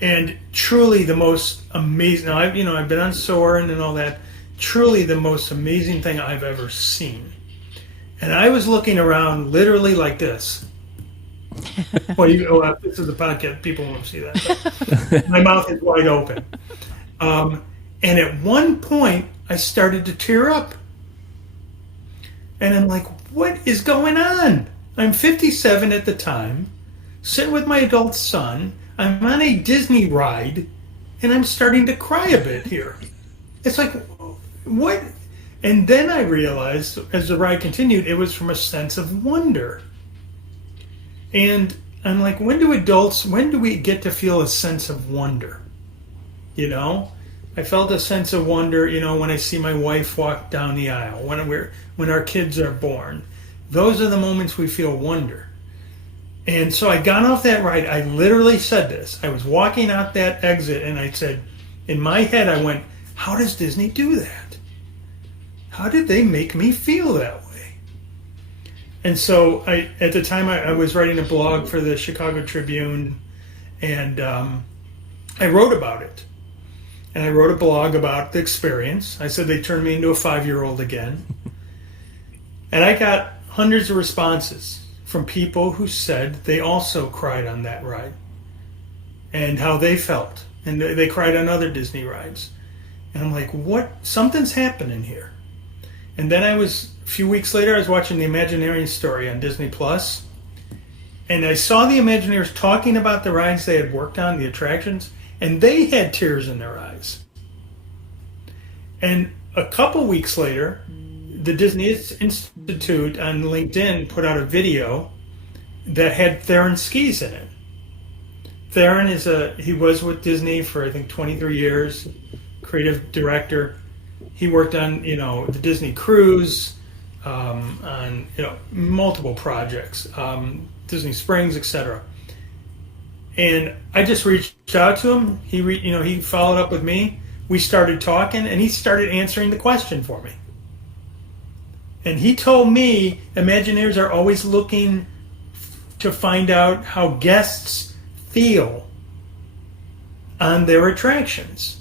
And truly the most amazing. Now, I've been on Soarin' and all that. Truly the most amazing thing I've ever seen. And I was looking around literally like this. Well, this is a podcast. People won't see that. But my mouth is wide open. And at one point, I started to tear up. And I'm like, what is going on? I'm 57 at the time, sitting with my adult son. I'm on a Disney ride, and I'm starting to cry a bit here. It's like, what? And then I realized, as the ride continued, it was from a sense of wonder. And I'm like, when do we get to feel a sense of wonder? I felt a sense of wonder, when I see my wife walk down the aisle, when our kids are born. Those are the moments we feel wonder. And so I got off that ride. I literally said this. I was walking out that exit, and I said, in my head, I went, how does Disney do that? How did they make me feel that way? And so at the time, I was writing a blog for the Chicago Tribune, and I wrote about it. And I wrote a blog about the experience. I said they turned me into a 5-year-old again. And I got hundreds of responses from people who said they also cried on that ride and how they felt. And they cried on other Disney rides. And I'm like, what? Something's happening here. And then a few weeks later, I was watching the Imagineering story on Disney Plus. And I saw the Imagineers talking about the rides they had worked on, the attractions, and they had tears in their eyes. And a couple weeks later, the Disney Institute on LinkedIn put out a video that had Theron skis in it. Theron he was with Disney for I think 23 years, creative director. He worked on the Disney cruise, on multiple projects, Disney Springs, etc. And I just reached out to him. He followed up with me. We started talking, and he started answering the question for me. And he told me Imagineers are always looking to find out how guests feel on their attractions.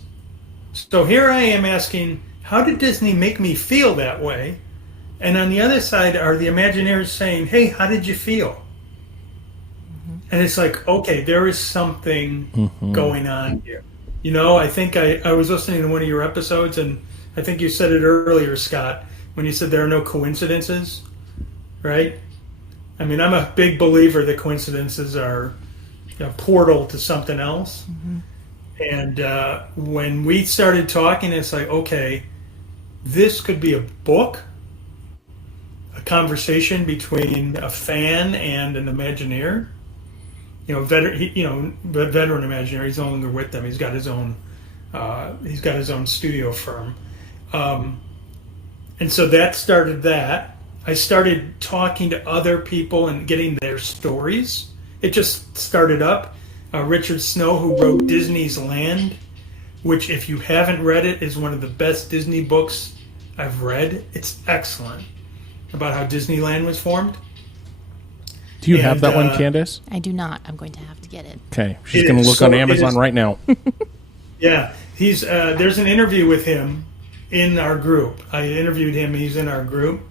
So here I am asking, how did Disney make me feel that way? And on the other side are the Imagineers saying, hey, how did you feel? And it's like, okay, there is something going on here. I think I was listening to one of your episodes, and I think you said it earlier, Scott, when you said there are no coincidences, right? I mean, I'm a big believer that coincidences are a portal to something else. And when we started talking, it's like, okay, this could be a book, a conversation between a fan and an Imagineer. Veteran Imagineer. He's no longer with them. He's got his own. He's got his own studio firm. And so that started that. I started talking to other people and getting their stories. It just started up. Richard Snow, who wrote Disney's Land, which if you haven't read it, is one of the best Disney books I've read. It's excellent about how Disneyland was formed. Do you have that one, Candace? I do not. I'm going to have to get it. Okay. She's going to look on Amazon right now. Yeah. There's an interview with him in our group. I interviewed him. He's in our group,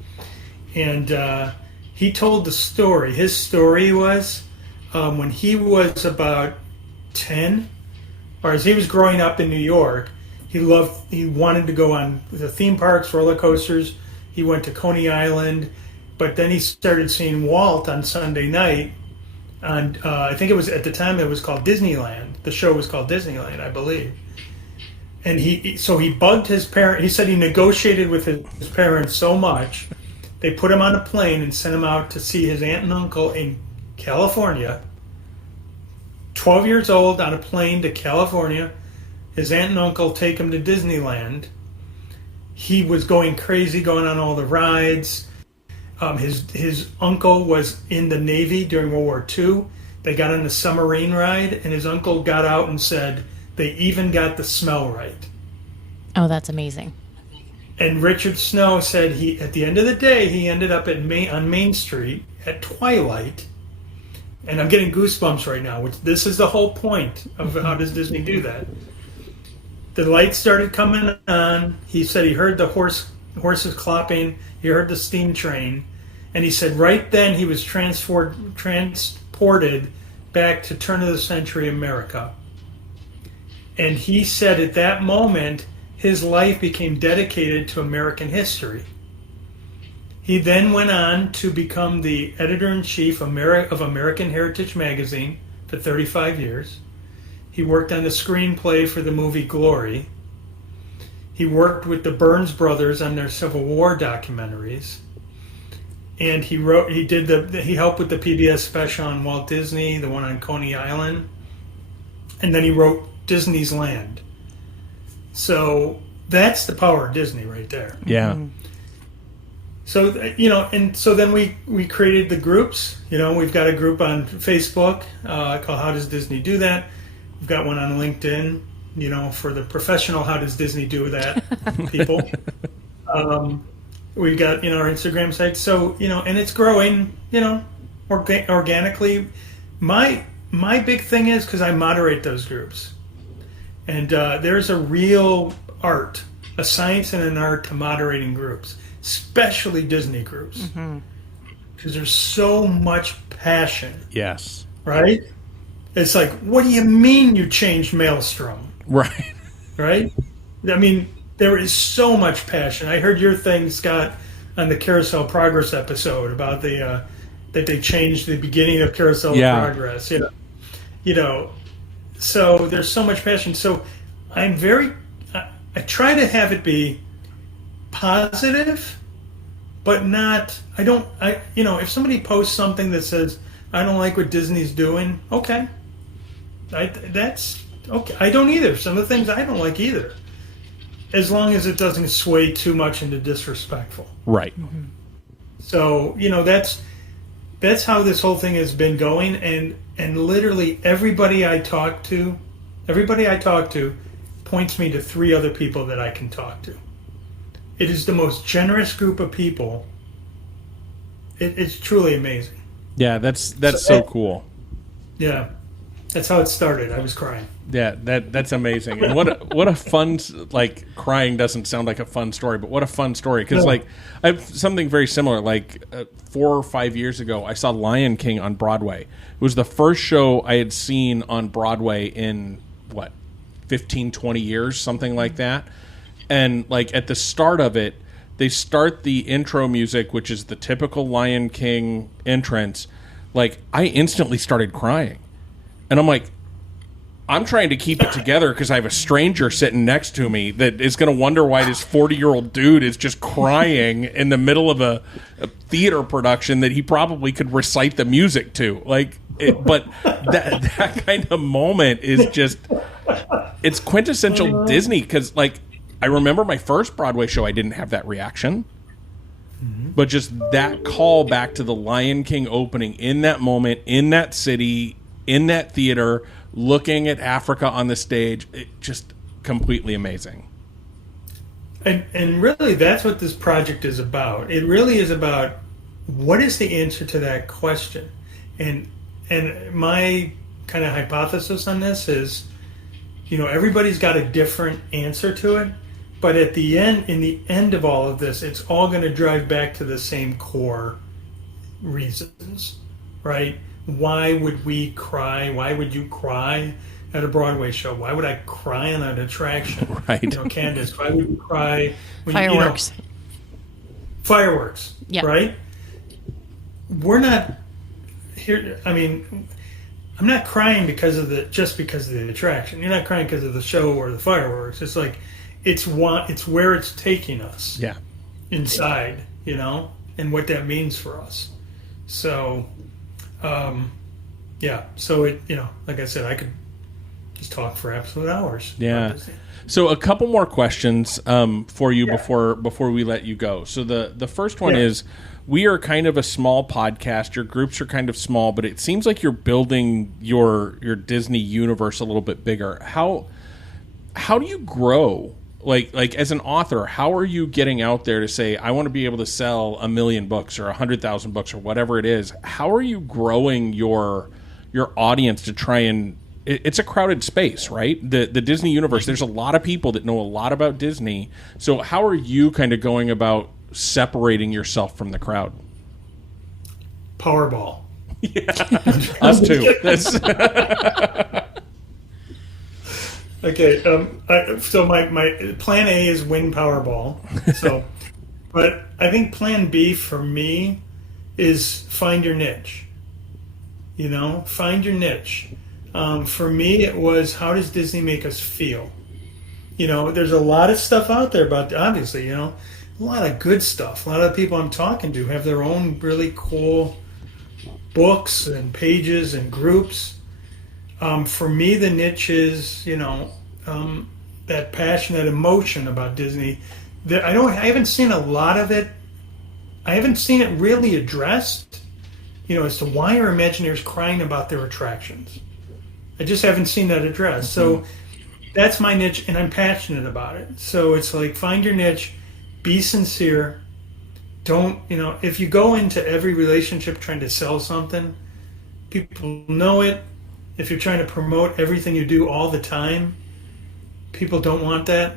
and he told the story. His story was when he was about 10, or as he was growing up in New York, he wanted to go on the theme parks, roller coasters. He went to Coney Island, but then he started seeing Walt on Sunday night. And I think it was, at the time, it was called Disneyland. The show was called Disneyland, I believe. And he bugged his parent. He said he negotiated with his parents so much, they put him on a plane and sent him out to see his aunt and uncle in California. 12 years old, on a plane to California. His aunt and uncle take him to Disneyland. He was going crazy, going on all the rides. His uncle was in the Navy during World War II. They got on the submarine ride, and his uncle got out and said they even got the smell right. Oh, that's amazing. And Richard Snow said at the end of the day, he ended up on Main Street at twilight. And I'm getting goosebumps right now, which this is the whole point of how does Disney do that. The lights started coming on. He said he heard the horses clopping. He heard the steam train. And he said right then he was transported back to turn of the century America. And he said at that moment, his life became dedicated to American history. He then went on to become the editor-in-chief of American Heritage Magazine for 35 years. He worked on the screenplay for the movie Glory. He worked with the Burns brothers on their Civil War documentaries. And he helped with the PBS special on Walt Disney, the one on Coney Island. And then he wrote Disney's Land. So that's the power of Disney right there. Yeah. Mm-hmm. So, and so then we created the groups. We've got a group on Facebook called How Does Disney Do That? We've got one on LinkedIn, for the professional How Does Disney Do That people. We've got, our Instagram site. So, and it's growing, organically. My big thing is because I moderate those groups. And there's a real art, a science and an art to moderating groups, especially Disney groups. Because there's so much passion. Yes. Right? It's like, what do you mean you changed Maelstrom? Right. Right? I mean, there is so much passion. I heard your thing, Scott, on the Carousel Progress episode about that they changed the beginning of Carousel Progress. So there's so much passion. So I try to have it be positive, but not. If somebody posts something that says I don't like what Disney's doing, okay. That's okay. I don't either. Some of the things I don't like either, as long as it doesn't sway too much into disrespectful. Right. Mm-hmm. So that's how this whole thing has been going, and literally everybody I talk to points me to 3 other people that I can talk to. It is the most generous group of people. It's truly amazing. Yeah, that's so cool. Yeah. That's how it started. I was crying. Yeah, that's amazing. And what a fun, crying doesn't sound like a fun story, but what a fun story. Because, I have something very similar. 4 or 5 years ago, I saw Lion King on Broadway. It was the first show I had seen on Broadway in, 15, 20 years, something like that. And, at the start of it, they start the intro music, which is the typical Lion King entrance. I instantly started crying. And I'm like, I'm trying to keep it together because I have a stranger sitting next to me that is going to wonder why this 40-year-old dude is just crying in the middle of a theater production that he probably could recite the music to. But that kind of moment is just, it's quintessential Disney because, I remember my first Broadway show, I didn't have that reaction. But just that call back to the Lion King opening in that moment, in that city, in that theater, looking at Africa on the stage, it just completely amazing. And really, that's what this project is about. It really is about what is the answer to that question. And my kind of hypothesis on this is, everybody's got a different answer to it, But at the end, in the end of all of this, it's all going to drive back to the same core reasons, right? Why would we cry? Why would you cry at a Broadway show? Why would I cry on an attraction? Right. Candace, why would you cry when Fireworks. Fireworks, Yeah. right? We're not here. I mean, I'm not crying just because of the attraction. You're not crying because of the show or the fireworks. It's like, it's where it's taking us. Yeah. Inside, and what that means for us. So, yeah. So like I said, I could just talk for absolute hours. Yeah. So a couple more questions for you before we let you go. So the first one is, we are kind of a small podcast. Your groups are kind of small, but it seems like you're building your Disney universe a little bit bigger. How do you grow? Like as an author, how are you getting out there to say, I want to be able to sell 1 million books or 100,000 books or whatever it is? How are you growing your audience to try and... It's a crowded space, right? The Disney universe, there's a lot of people that know a lot about Disney. So how are you kind of going about separating yourself from the crowd? Powerball. Yeah, us too. That's... Okay, so my plan A is win Powerball. So, but I think plan B for me is find your niche. Find your niche. For me, it was, how does Disney make us feel? There's a lot of stuff out there about, obviously, a lot of good stuff. A lot of people I'm talking to have their own really cool books and pages and groups. For me, the niche is, that passion, that emotion about Disney. I haven't seen a lot of it. I haven't seen it really addressed, as to why are Imagineers crying about their attractions. I just haven't seen that addressed. So that's my niche, and I'm passionate about it. So it's like, find your niche, be sincere. Don't, if you go into every relationship trying to sell something, people know it. If you're trying to promote everything you do all the time, people don't want that.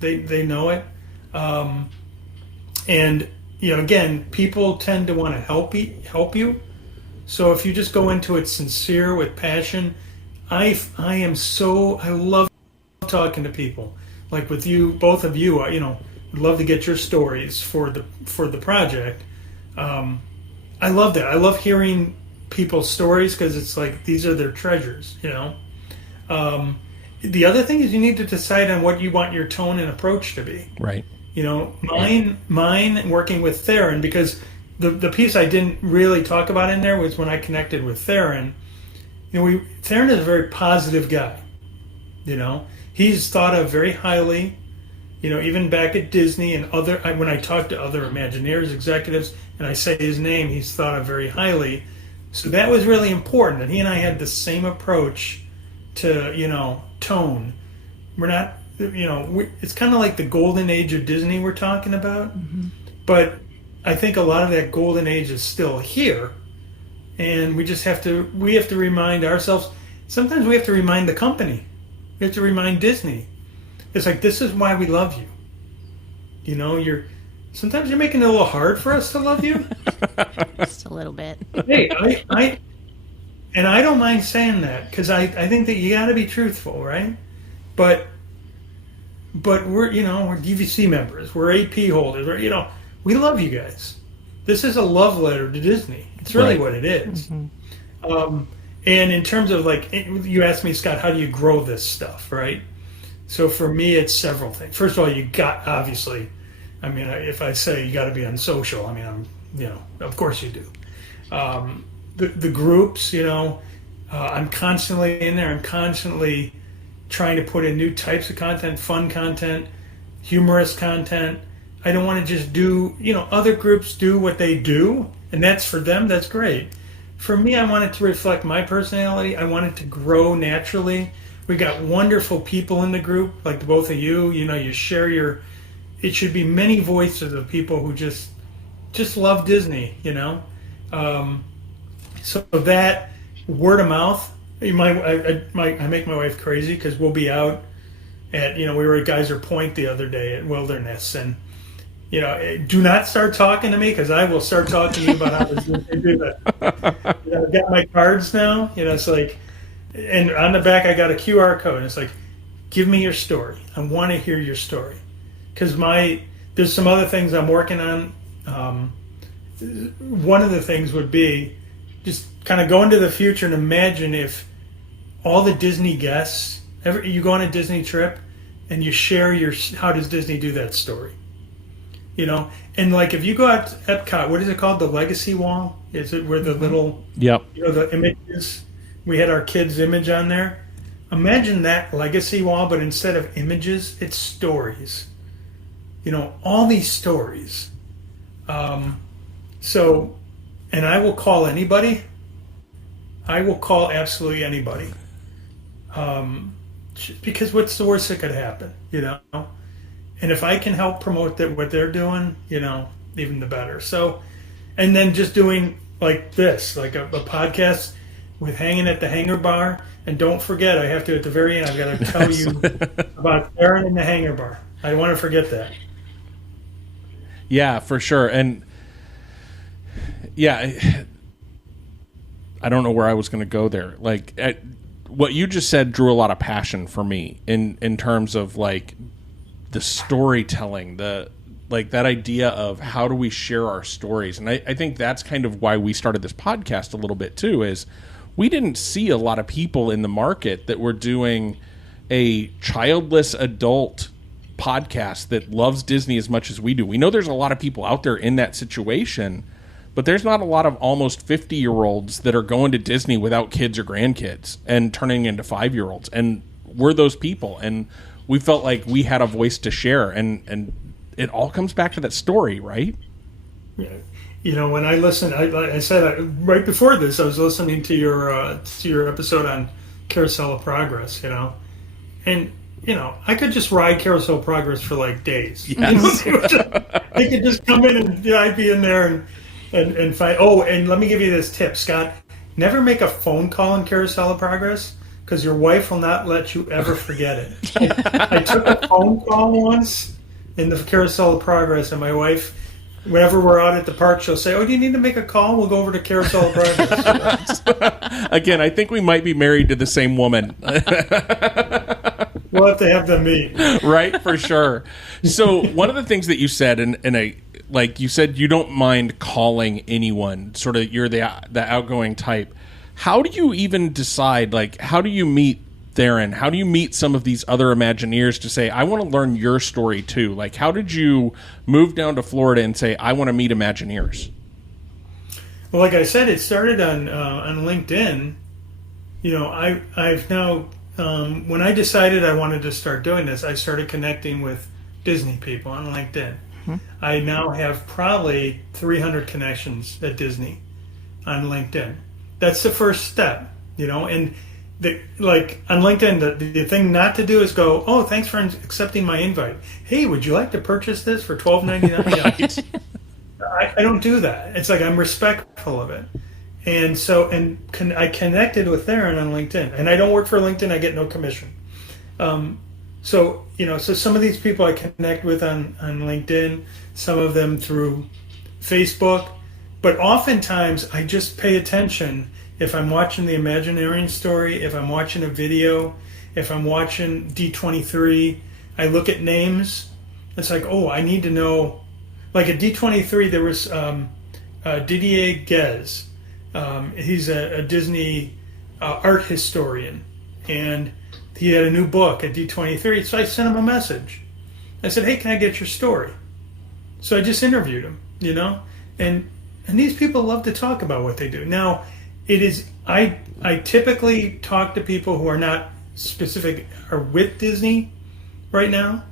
They know it. And again, people tend to want to help you. So if you just go into it sincere with passion, I love talking to people. Like with you, both of you, I'd love to get your stories for the project. I love that. I love hearing people's stories, because it's like, these are their treasures. The other thing is, you need to decide on what you want your tone and approach to be. Right. Mine working with Theron, because the piece I didn't really talk about in there was when I connected with Theron. Theron is a very positive guy. He's thought of very highly. Even back at Disney and when I talk to other Imagineers executives and I say his name, he's thought of very highly. So that was really important, that he and I had the same approach to, tone. We're not, it's kind of like the golden age of Disney we're talking about. Mm-hmm. But I think a lot of that golden age is still here. And we have to remind ourselves, sometimes we have to remind the company. We have to remind Disney. It's like, this is why we love you. Sometimes you're making it a little hard for us to love you. Just a little bit. Hey, I don't mind saying that, because I think that you got to be truthful, right? But we're DVC members, we're AP holders, we love you guys. This is a love letter to Disney. It's really what it is. Mm-hmm. And in terms of, like, you asked me, Scott, how do you grow this stuff, right? So for me, it's several things. First of all, you got, obviously, if I say you got to be on social, of course you do. The groups, I'm constantly in there. I'm constantly trying to put in new types of content, fun content, humorous content. I don't want to just do, other groups do what they do, and that's for them, that's great. For me, I want it to reflect my personality. I want it to grow naturally. We got wonderful people in the group, like the both of you. You share it should be many voices of people who just love Disney, So that word of mouth, I make my wife crazy, because we'll be out at, we were at Geyser Point the other day at Wilderness, and do not start talking to me, because I will start talking to you about how to do that. I've got my cards now. It's like, and on the back I got a QR code. And it's like, give me your story. I want to hear your story, because there's some other things I'm working on. One of the things would be just kind of go into the future and imagine if all the Disney guests, you go on a Disney trip and you share how does Disney do that story. And like if you go out to Epcot, what is it called? The Legacy Wall? Is it where the little, yep, the images, we had our kids' image on there? Imagine that Legacy Wall, but instead of images, it's stories. All these stories. So, and I will call anybody. I will call absolutely anybody. Because what's the worst that could happen, And if I can help promote what they're doing, even the better. So, and then just doing like this, like a podcast with Hanging at the Hangar Bar. And don't forget, I have to, at the very end, I've got to tell you about Aaron and the Hangar Bar. I don't want to forget that. Yeah, for sure. And yeah, I don't know where I was going to go there. Like what you just said drew a lot of passion for me in terms of like the storytelling, like that idea of how do we share our stories. And I think that's kind of why we started this podcast a little bit too, is we didn't see a lot of people in the market that were doing a childless adult podcast that loves Disney as much as we do. We know there's a lot of people out there in that situation, but there's not a lot of almost 50-year-olds that are going to Disney without kids or grandkids and turning into 5-year-olds. And we're those people. And we felt like we had a voice to share. And it all comes back to that story, right? Yeah. When I listened, I said right before this, I was listening to your episode on Carousel of Progress, and I could just ride Carousel of Progress for like days. Yes. They could just come in and I'd be in there and find. Oh, and let me give you this tip, Scott. Never make a phone call in Carousel of Progress, because your wife will not let you ever forget it. I took a phone call once in the Carousel of Progress, and my wife, whenever we're out at the park, she'll say, "Oh, do you need to make a call? We'll go over to Carousel of Progress." Again, I think we might be married to the same woman. We'll have to have them meet. Right, for sure. So one of the things that you said, and like you said, you don't mind calling anyone. Sort of, you're the outgoing type. How do you even decide? Like, how do you meet Theron? How do you meet some of these other Imagineers to say, I want to learn your story too? Like, how did you move down to Florida and say, I want to meet Imagineers? Well, like I said, it started on LinkedIn. I've now, when I decided I wanted to start doing this, I started connecting with Disney people on LinkedIn. Mm-hmm. I now have probably 300 connections at Disney on LinkedIn. That's the first step, and like on LinkedIn, the thing not to do is go, oh, thanks for accepting my invite. Hey, would you like to purchase this for $12.99? I don't do that. It's like I'm respectful of it. And so, I connected with Theron on LinkedIn, and I don't work for LinkedIn. I get no commission. So some of these people I connect with on LinkedIn, some of them through Facebook, but oftentimes I just pay attention. If I'm watching the Imagineering story, if I'm watching a video, if I'm watching D23, I look at names. It's like, oh, I need to know. Like at D23, there was Didier Guez. He's a Disney art historian, and he had a new book at D23. So I sent him a message. I said, hey, can I get your story? So I just interviewed him, and these people love to talk about what they do. Now, it is I typically talk to people who are not specific or with Disney right now.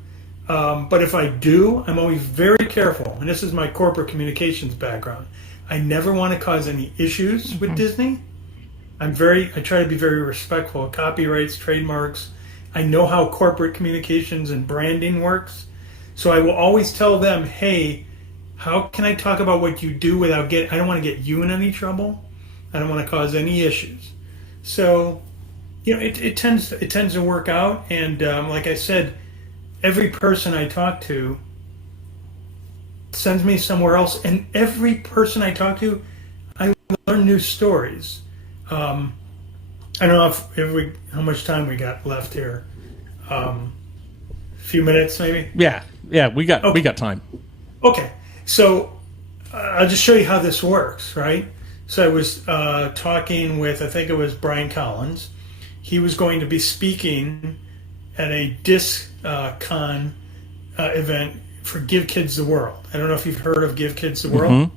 But if I do, I'm always very careful. And this is my corporate communications background. I never want to cause any issues with Disney. I try to be very respectful of copyrights, trademarks. I know how corporate communications and branding works. So I will always tell them, hey, how can I talk about what you do without I don't want to get you in any trouble. I don't want to cause any issues. So, it tends to work out. And like I said, every person I talk to sends me somewhere else, and every person I talk to, I learn new stories. I don't know how much time we got left here. A few minutes, maybe. Yeah, we got time. Okay, so I'll just show you how this works, right? So I was talking with, I think it was Brian Collins. He was going to be speaking at a disc con event for Give Kids the World. I don't know if you've heard of Give Kids the World. Mm-hmm.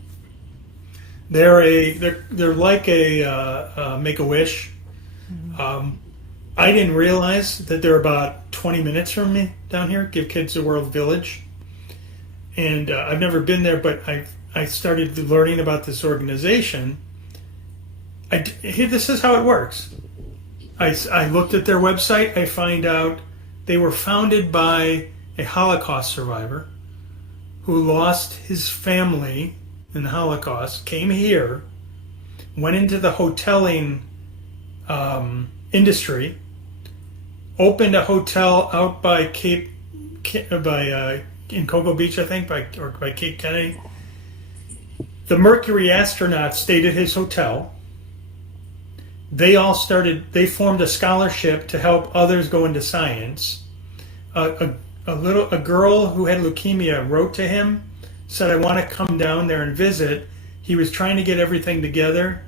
They're like a Make-A-Wish. I didn't realize that they're about 20 minutes from me down here, Give Kids the World Village. And I've never been there, but I started learning about this organization. This is how it works. I looked at their website. I find out they were founded by a Holocaust survivor who lost his family in the Holocaust, came here, went into the hoteling industry, opened a hotel out by in Cocoa Beach, I think, by Cape Kennedy. The Mercury astronauts stayed at his hotel. They formed a scholarship to help others go into science. A girl who had leukemia wrote to him, said, I want to come down there and visit. He was trying to get everything together.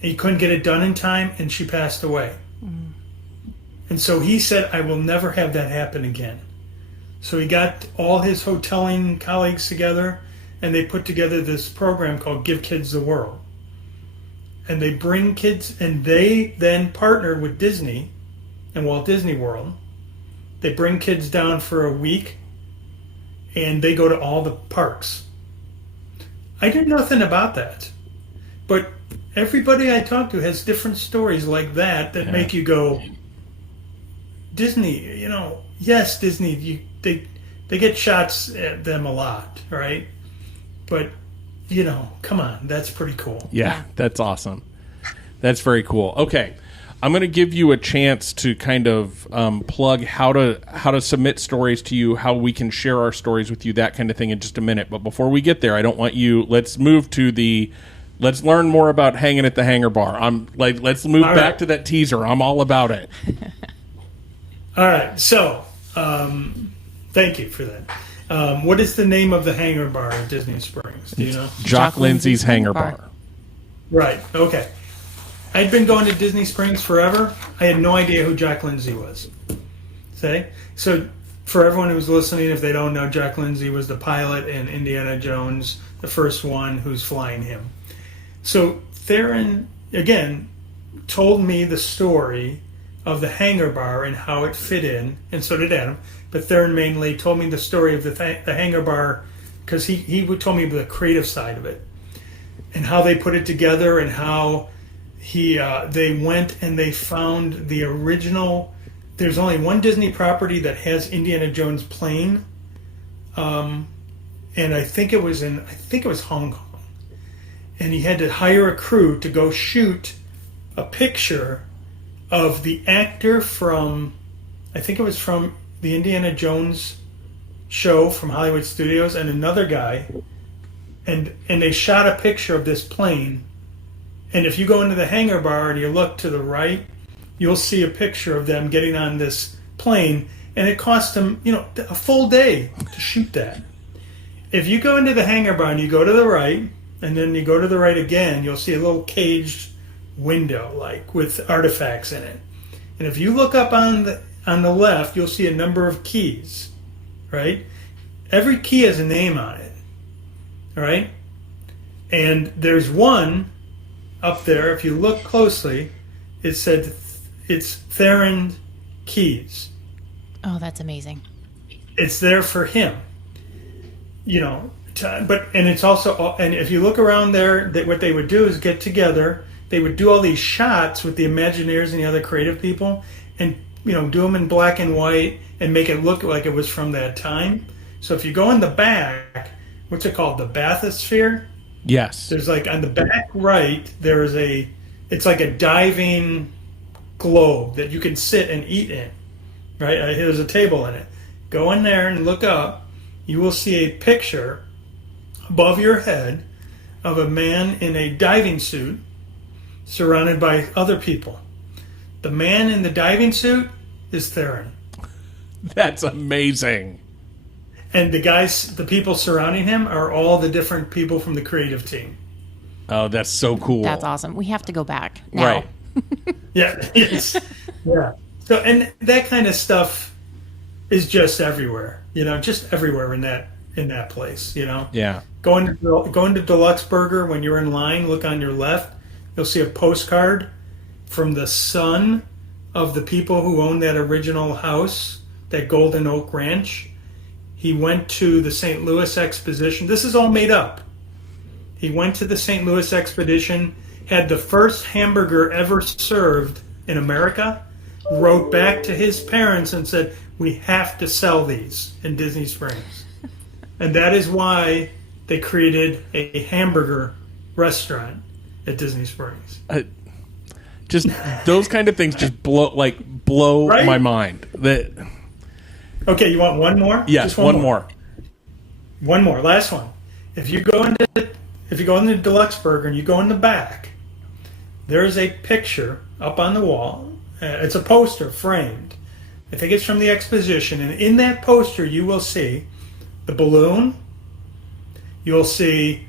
He couldn't get it done in time, and she passed away. Mm. And so he said, I will never have that happen again. So he got all his hoteling colleagues together, and they put together this program called Give Kids the World. And they bring kids, and they then partnered with Disney and Walt Disney World. They bring kids down for a week, and they go to all the parks. I knew nothing about that. But everybody I talk to has different stories like that make you go, Disney, yes, Disney, they get shots at them a lot, right? But, come on, that's pretty cool. Yeah, that's awesome. That's very cool. Okay. I'm going to give you a chance to kind of plug how to submit stories to you, how we can share our stories with you, that kind of thing in just a minute. But before we get there, I don't want let's move to let's learn more about hanging at the Hangar Bar. Let's move back to that teaser. I'm all about it. All right. So, thank you for that. What is the name of the Hangar Bar at Disney Springs? Do you know? Jock Lindsay's Hangar Bar. Right. Okay. I'd been going to Disney Springs forever. I had no idea who Jack Lindsay was. So for everyone who's listening, if they don't know, Jack Lindsay was the pilot in Indiana Jones, the first one who's flying him. So Theron, again, told me the story of the Hangar Bar and how it fit in, and so did Adam. But Theron mainly told me the story of the Hangar Bar because he told me the creative side of it and how they put it together and how they went and they found the original. There's only one Disney property that has Indiana Jones plane, and I think it was Hong Kong. And he had to hire a crew to go shoot a picture of the actor from, I think it was from the Indiana Jones show from Hollywood Studios, and another guy, and they shot a picture of this plane. And if you go into the Hangar Bar and you look to the right, you'll see a picture of them getting on this plane, and it cost them, a full day to shoot that. If you go into the Hangar Bar and you go to the right, and then you go to the right again, you'll see a little caged window, like with artifacts in it. And if you look up on the left, you'll see a number of keys, right? Every key has a name on it, all right? And there's one up there, if you look closely, it said it's Theron Keys. Oh, that's amazing. It's there for him, and it's also, and if you look around there, what they would do is get together. They would do all these shots with the Imagineers and the other creative people, and do them in black and white and make it look like it was from that time. So if you go in the back, what's it called, the bathysphere? Yes. There's on the back right, it's like a diving globe that you can sit and eat in. Right? There's a table in it. Go in there and look up. You will see a picture above your head of a man in a diving suit surrounded by other people. The man in the diving suit is Theron. That's amazing. And the people surrounding him are all the different people from the creative team. Oh, that's so cool. That's awesome. We have to go back now. Right. Yeah. Yes. Yeah. So, and that kind of stuff is just everywhere, just everywhere in that place, Yeah. Going to Deluxe Burger, when you're in line, look on your left, you'll see a postcard from the son of the people who owned that original house, that Golden Oak Ranch. He went to the St. Louis Expedition. This is all made up. He went to the St. Louis Expedition, had the first hamburger ever served in America, wrote back to his parents and said, we have to sell these in Disney Springs. And that is why they created a hamburger restaurant at Disney Springs. Just those kind of things just blow Right? my mind. Okay, you want one more? Yes, Just one more. One more, last one. If you go into Deluxe Burger and you go in the back, there's a picture up on the wall. It's a poster framed. I think it's from the exposition, and in that poster you will see the balloon, you'll see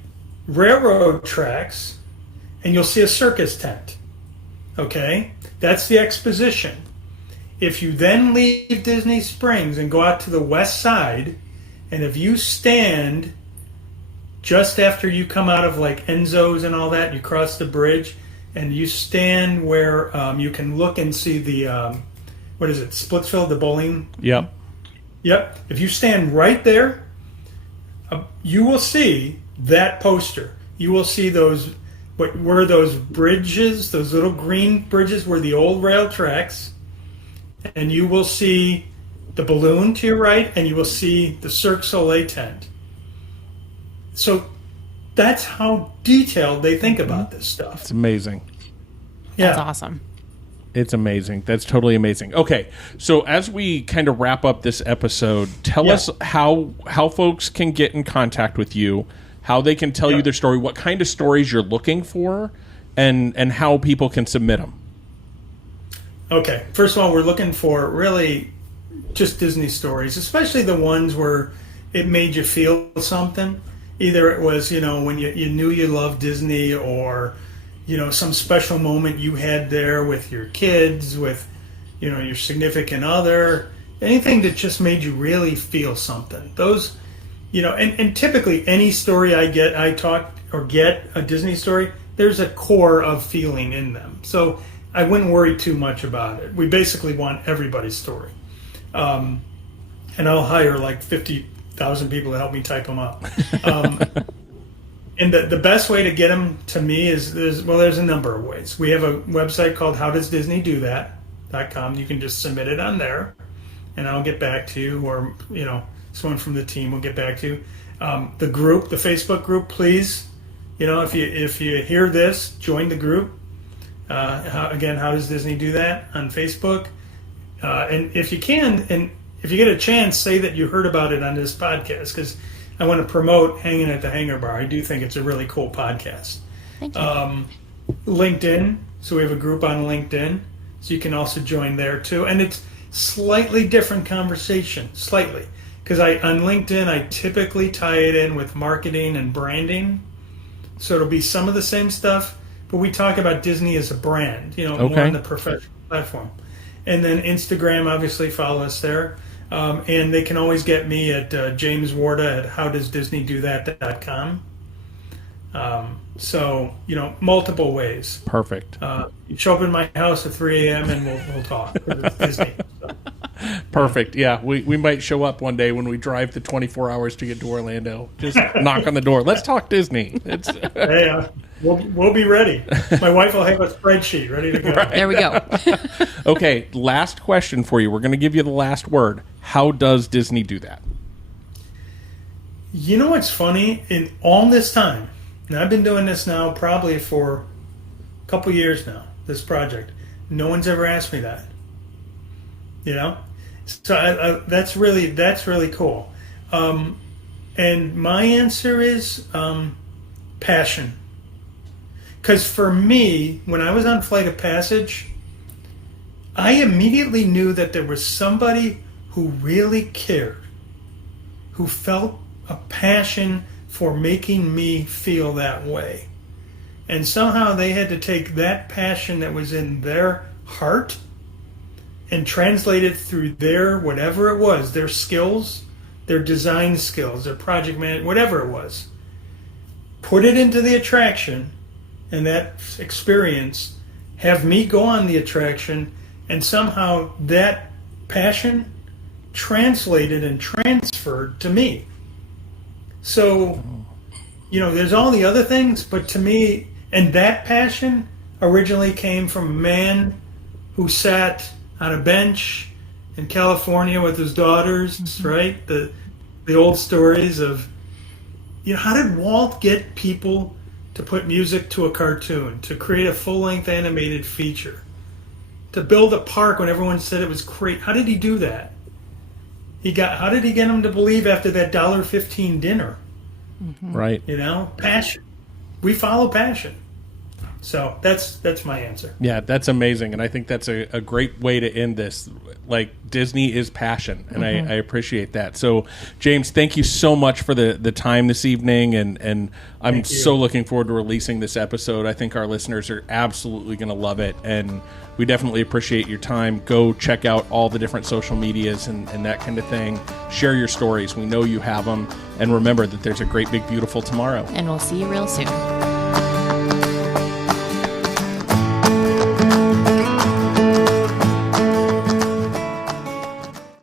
railroad tracks, and you'll see a circus tent. Okay? That's the exposition. If you then leave Disney Springs and go out to the west side, and if you stand just after you come out of like Enzo's and all that, you cross the bridge, and you stand where you can look and see the, what is it, Splitsville, the bowling? Yep. Yep. If you stand right there, you will see that poster. You will see those, what were those bridges, those little green bridges were the old rail tracks. And you will see the balloon to your right, and you will see the Cirque du Soleil tent. So that's how detailed they think about this stuff. It's amazing. Yeah. That's awesome. It's amazing. That's totally amazing. Okay, so as we kind of wrap up this episode, tell us how folks can get in contact with you, how they can tell you their story, what kind of stories you're looking for, and how people can submit them. Okay. First of all, we're looking for really just Disney stories, especially the ones where it made you feel something. Either it was, when you knew you loved Disney, or, some special moment you had there with your kids, with, your significant other, anything that just made you really feel something. Those, and typically any story I get a Disney story, there's a core of feeling in them. So I wouldn't worry too much about it. We basically want everybody's story. And I'll hire like 50,000 people to help me type them up. And the best way to get them to me is, there's a number of ways. We have a website called howdoesdisneydothat.com. You can just submit it on there, and I'll get back to you, or, someone from the team will get back to you. The group, the Facebook group, please, if you hear this, join the group. How does Disney do that on Facebook? And if you can, and if you get a chance, say that you heard about it on this podcast, because I want to promote Hanging at the Hangar Bar. I do think it's a really cool podcast. Thank you. LinkedIn. So we have a group on LinkedIn, so you can also join there too. And it's slightly different conversation, slightly, because on LinkedIn I typically tie it in with marketing and branding. So it'll be some of the same stuff, but we talk about Disney as a brand, more on the professional platform. And then Instagram, obviously, follow us there. And they can always get me at James Warda at howdoesdisneydothat.com. So, multiple ways. Perfect. You show up in my house at 3 a.m. and we'll talk. It's Disney. So. Perfect. Yeah, we might show up one day when we drive the 24 hours to get to Orlando. Just knock on the door. Let's talk Disney. It's Hey, we'll be ready. My wife will have a spreadsheet ready to go. Right. There we go. Okay, last question for you. We're going to give you the last word. How does Disney do that? You know what's funny? In all this time, and I've been doing this now probably for a couple years now, this project, No one's ever asked me that. You know, so that's really cool. And my answer is passion. Because for me, when I was on Flight of Passage, I immediately knew that there was somebody who really cared, who felt a passion for making me feel that way. And somehow they had to take that passion that was in their heart and translate it through their, whatever it was, their skills, their design skills, their project management, whatever it was. Put it into the attraction and that experience, have me go on the attraction, and somehow that passion translated and transferred to me. So, you know, there's all the other things, but to me, and that passion originally came from a man who sat on a bench in California with his daughters, right? The old stories of, you know, how did Walt get people to put music to a cartoon, to create a full-length animated feature, to build a park when everyone said it was great? How did he do that? How did he get them to believe after that $1.15 dinner? Right. You know, passion. We follow passion. So that's my answer. Yeah, that's amazing, and I think that's a great way to end this. Like, Disney is passion, and I appreciate that. So, James, thank you so much for the time this evening, and I'm so looking forward to releasing this episode. I think our listeners are absolutely going to love it, and we definitely appreciate your time. Go check out all the different social medias and that kind of thing. Share your stories. We know you have them, and remember that there's a great, big, beautiful tomorrow. And we'll see you real soon.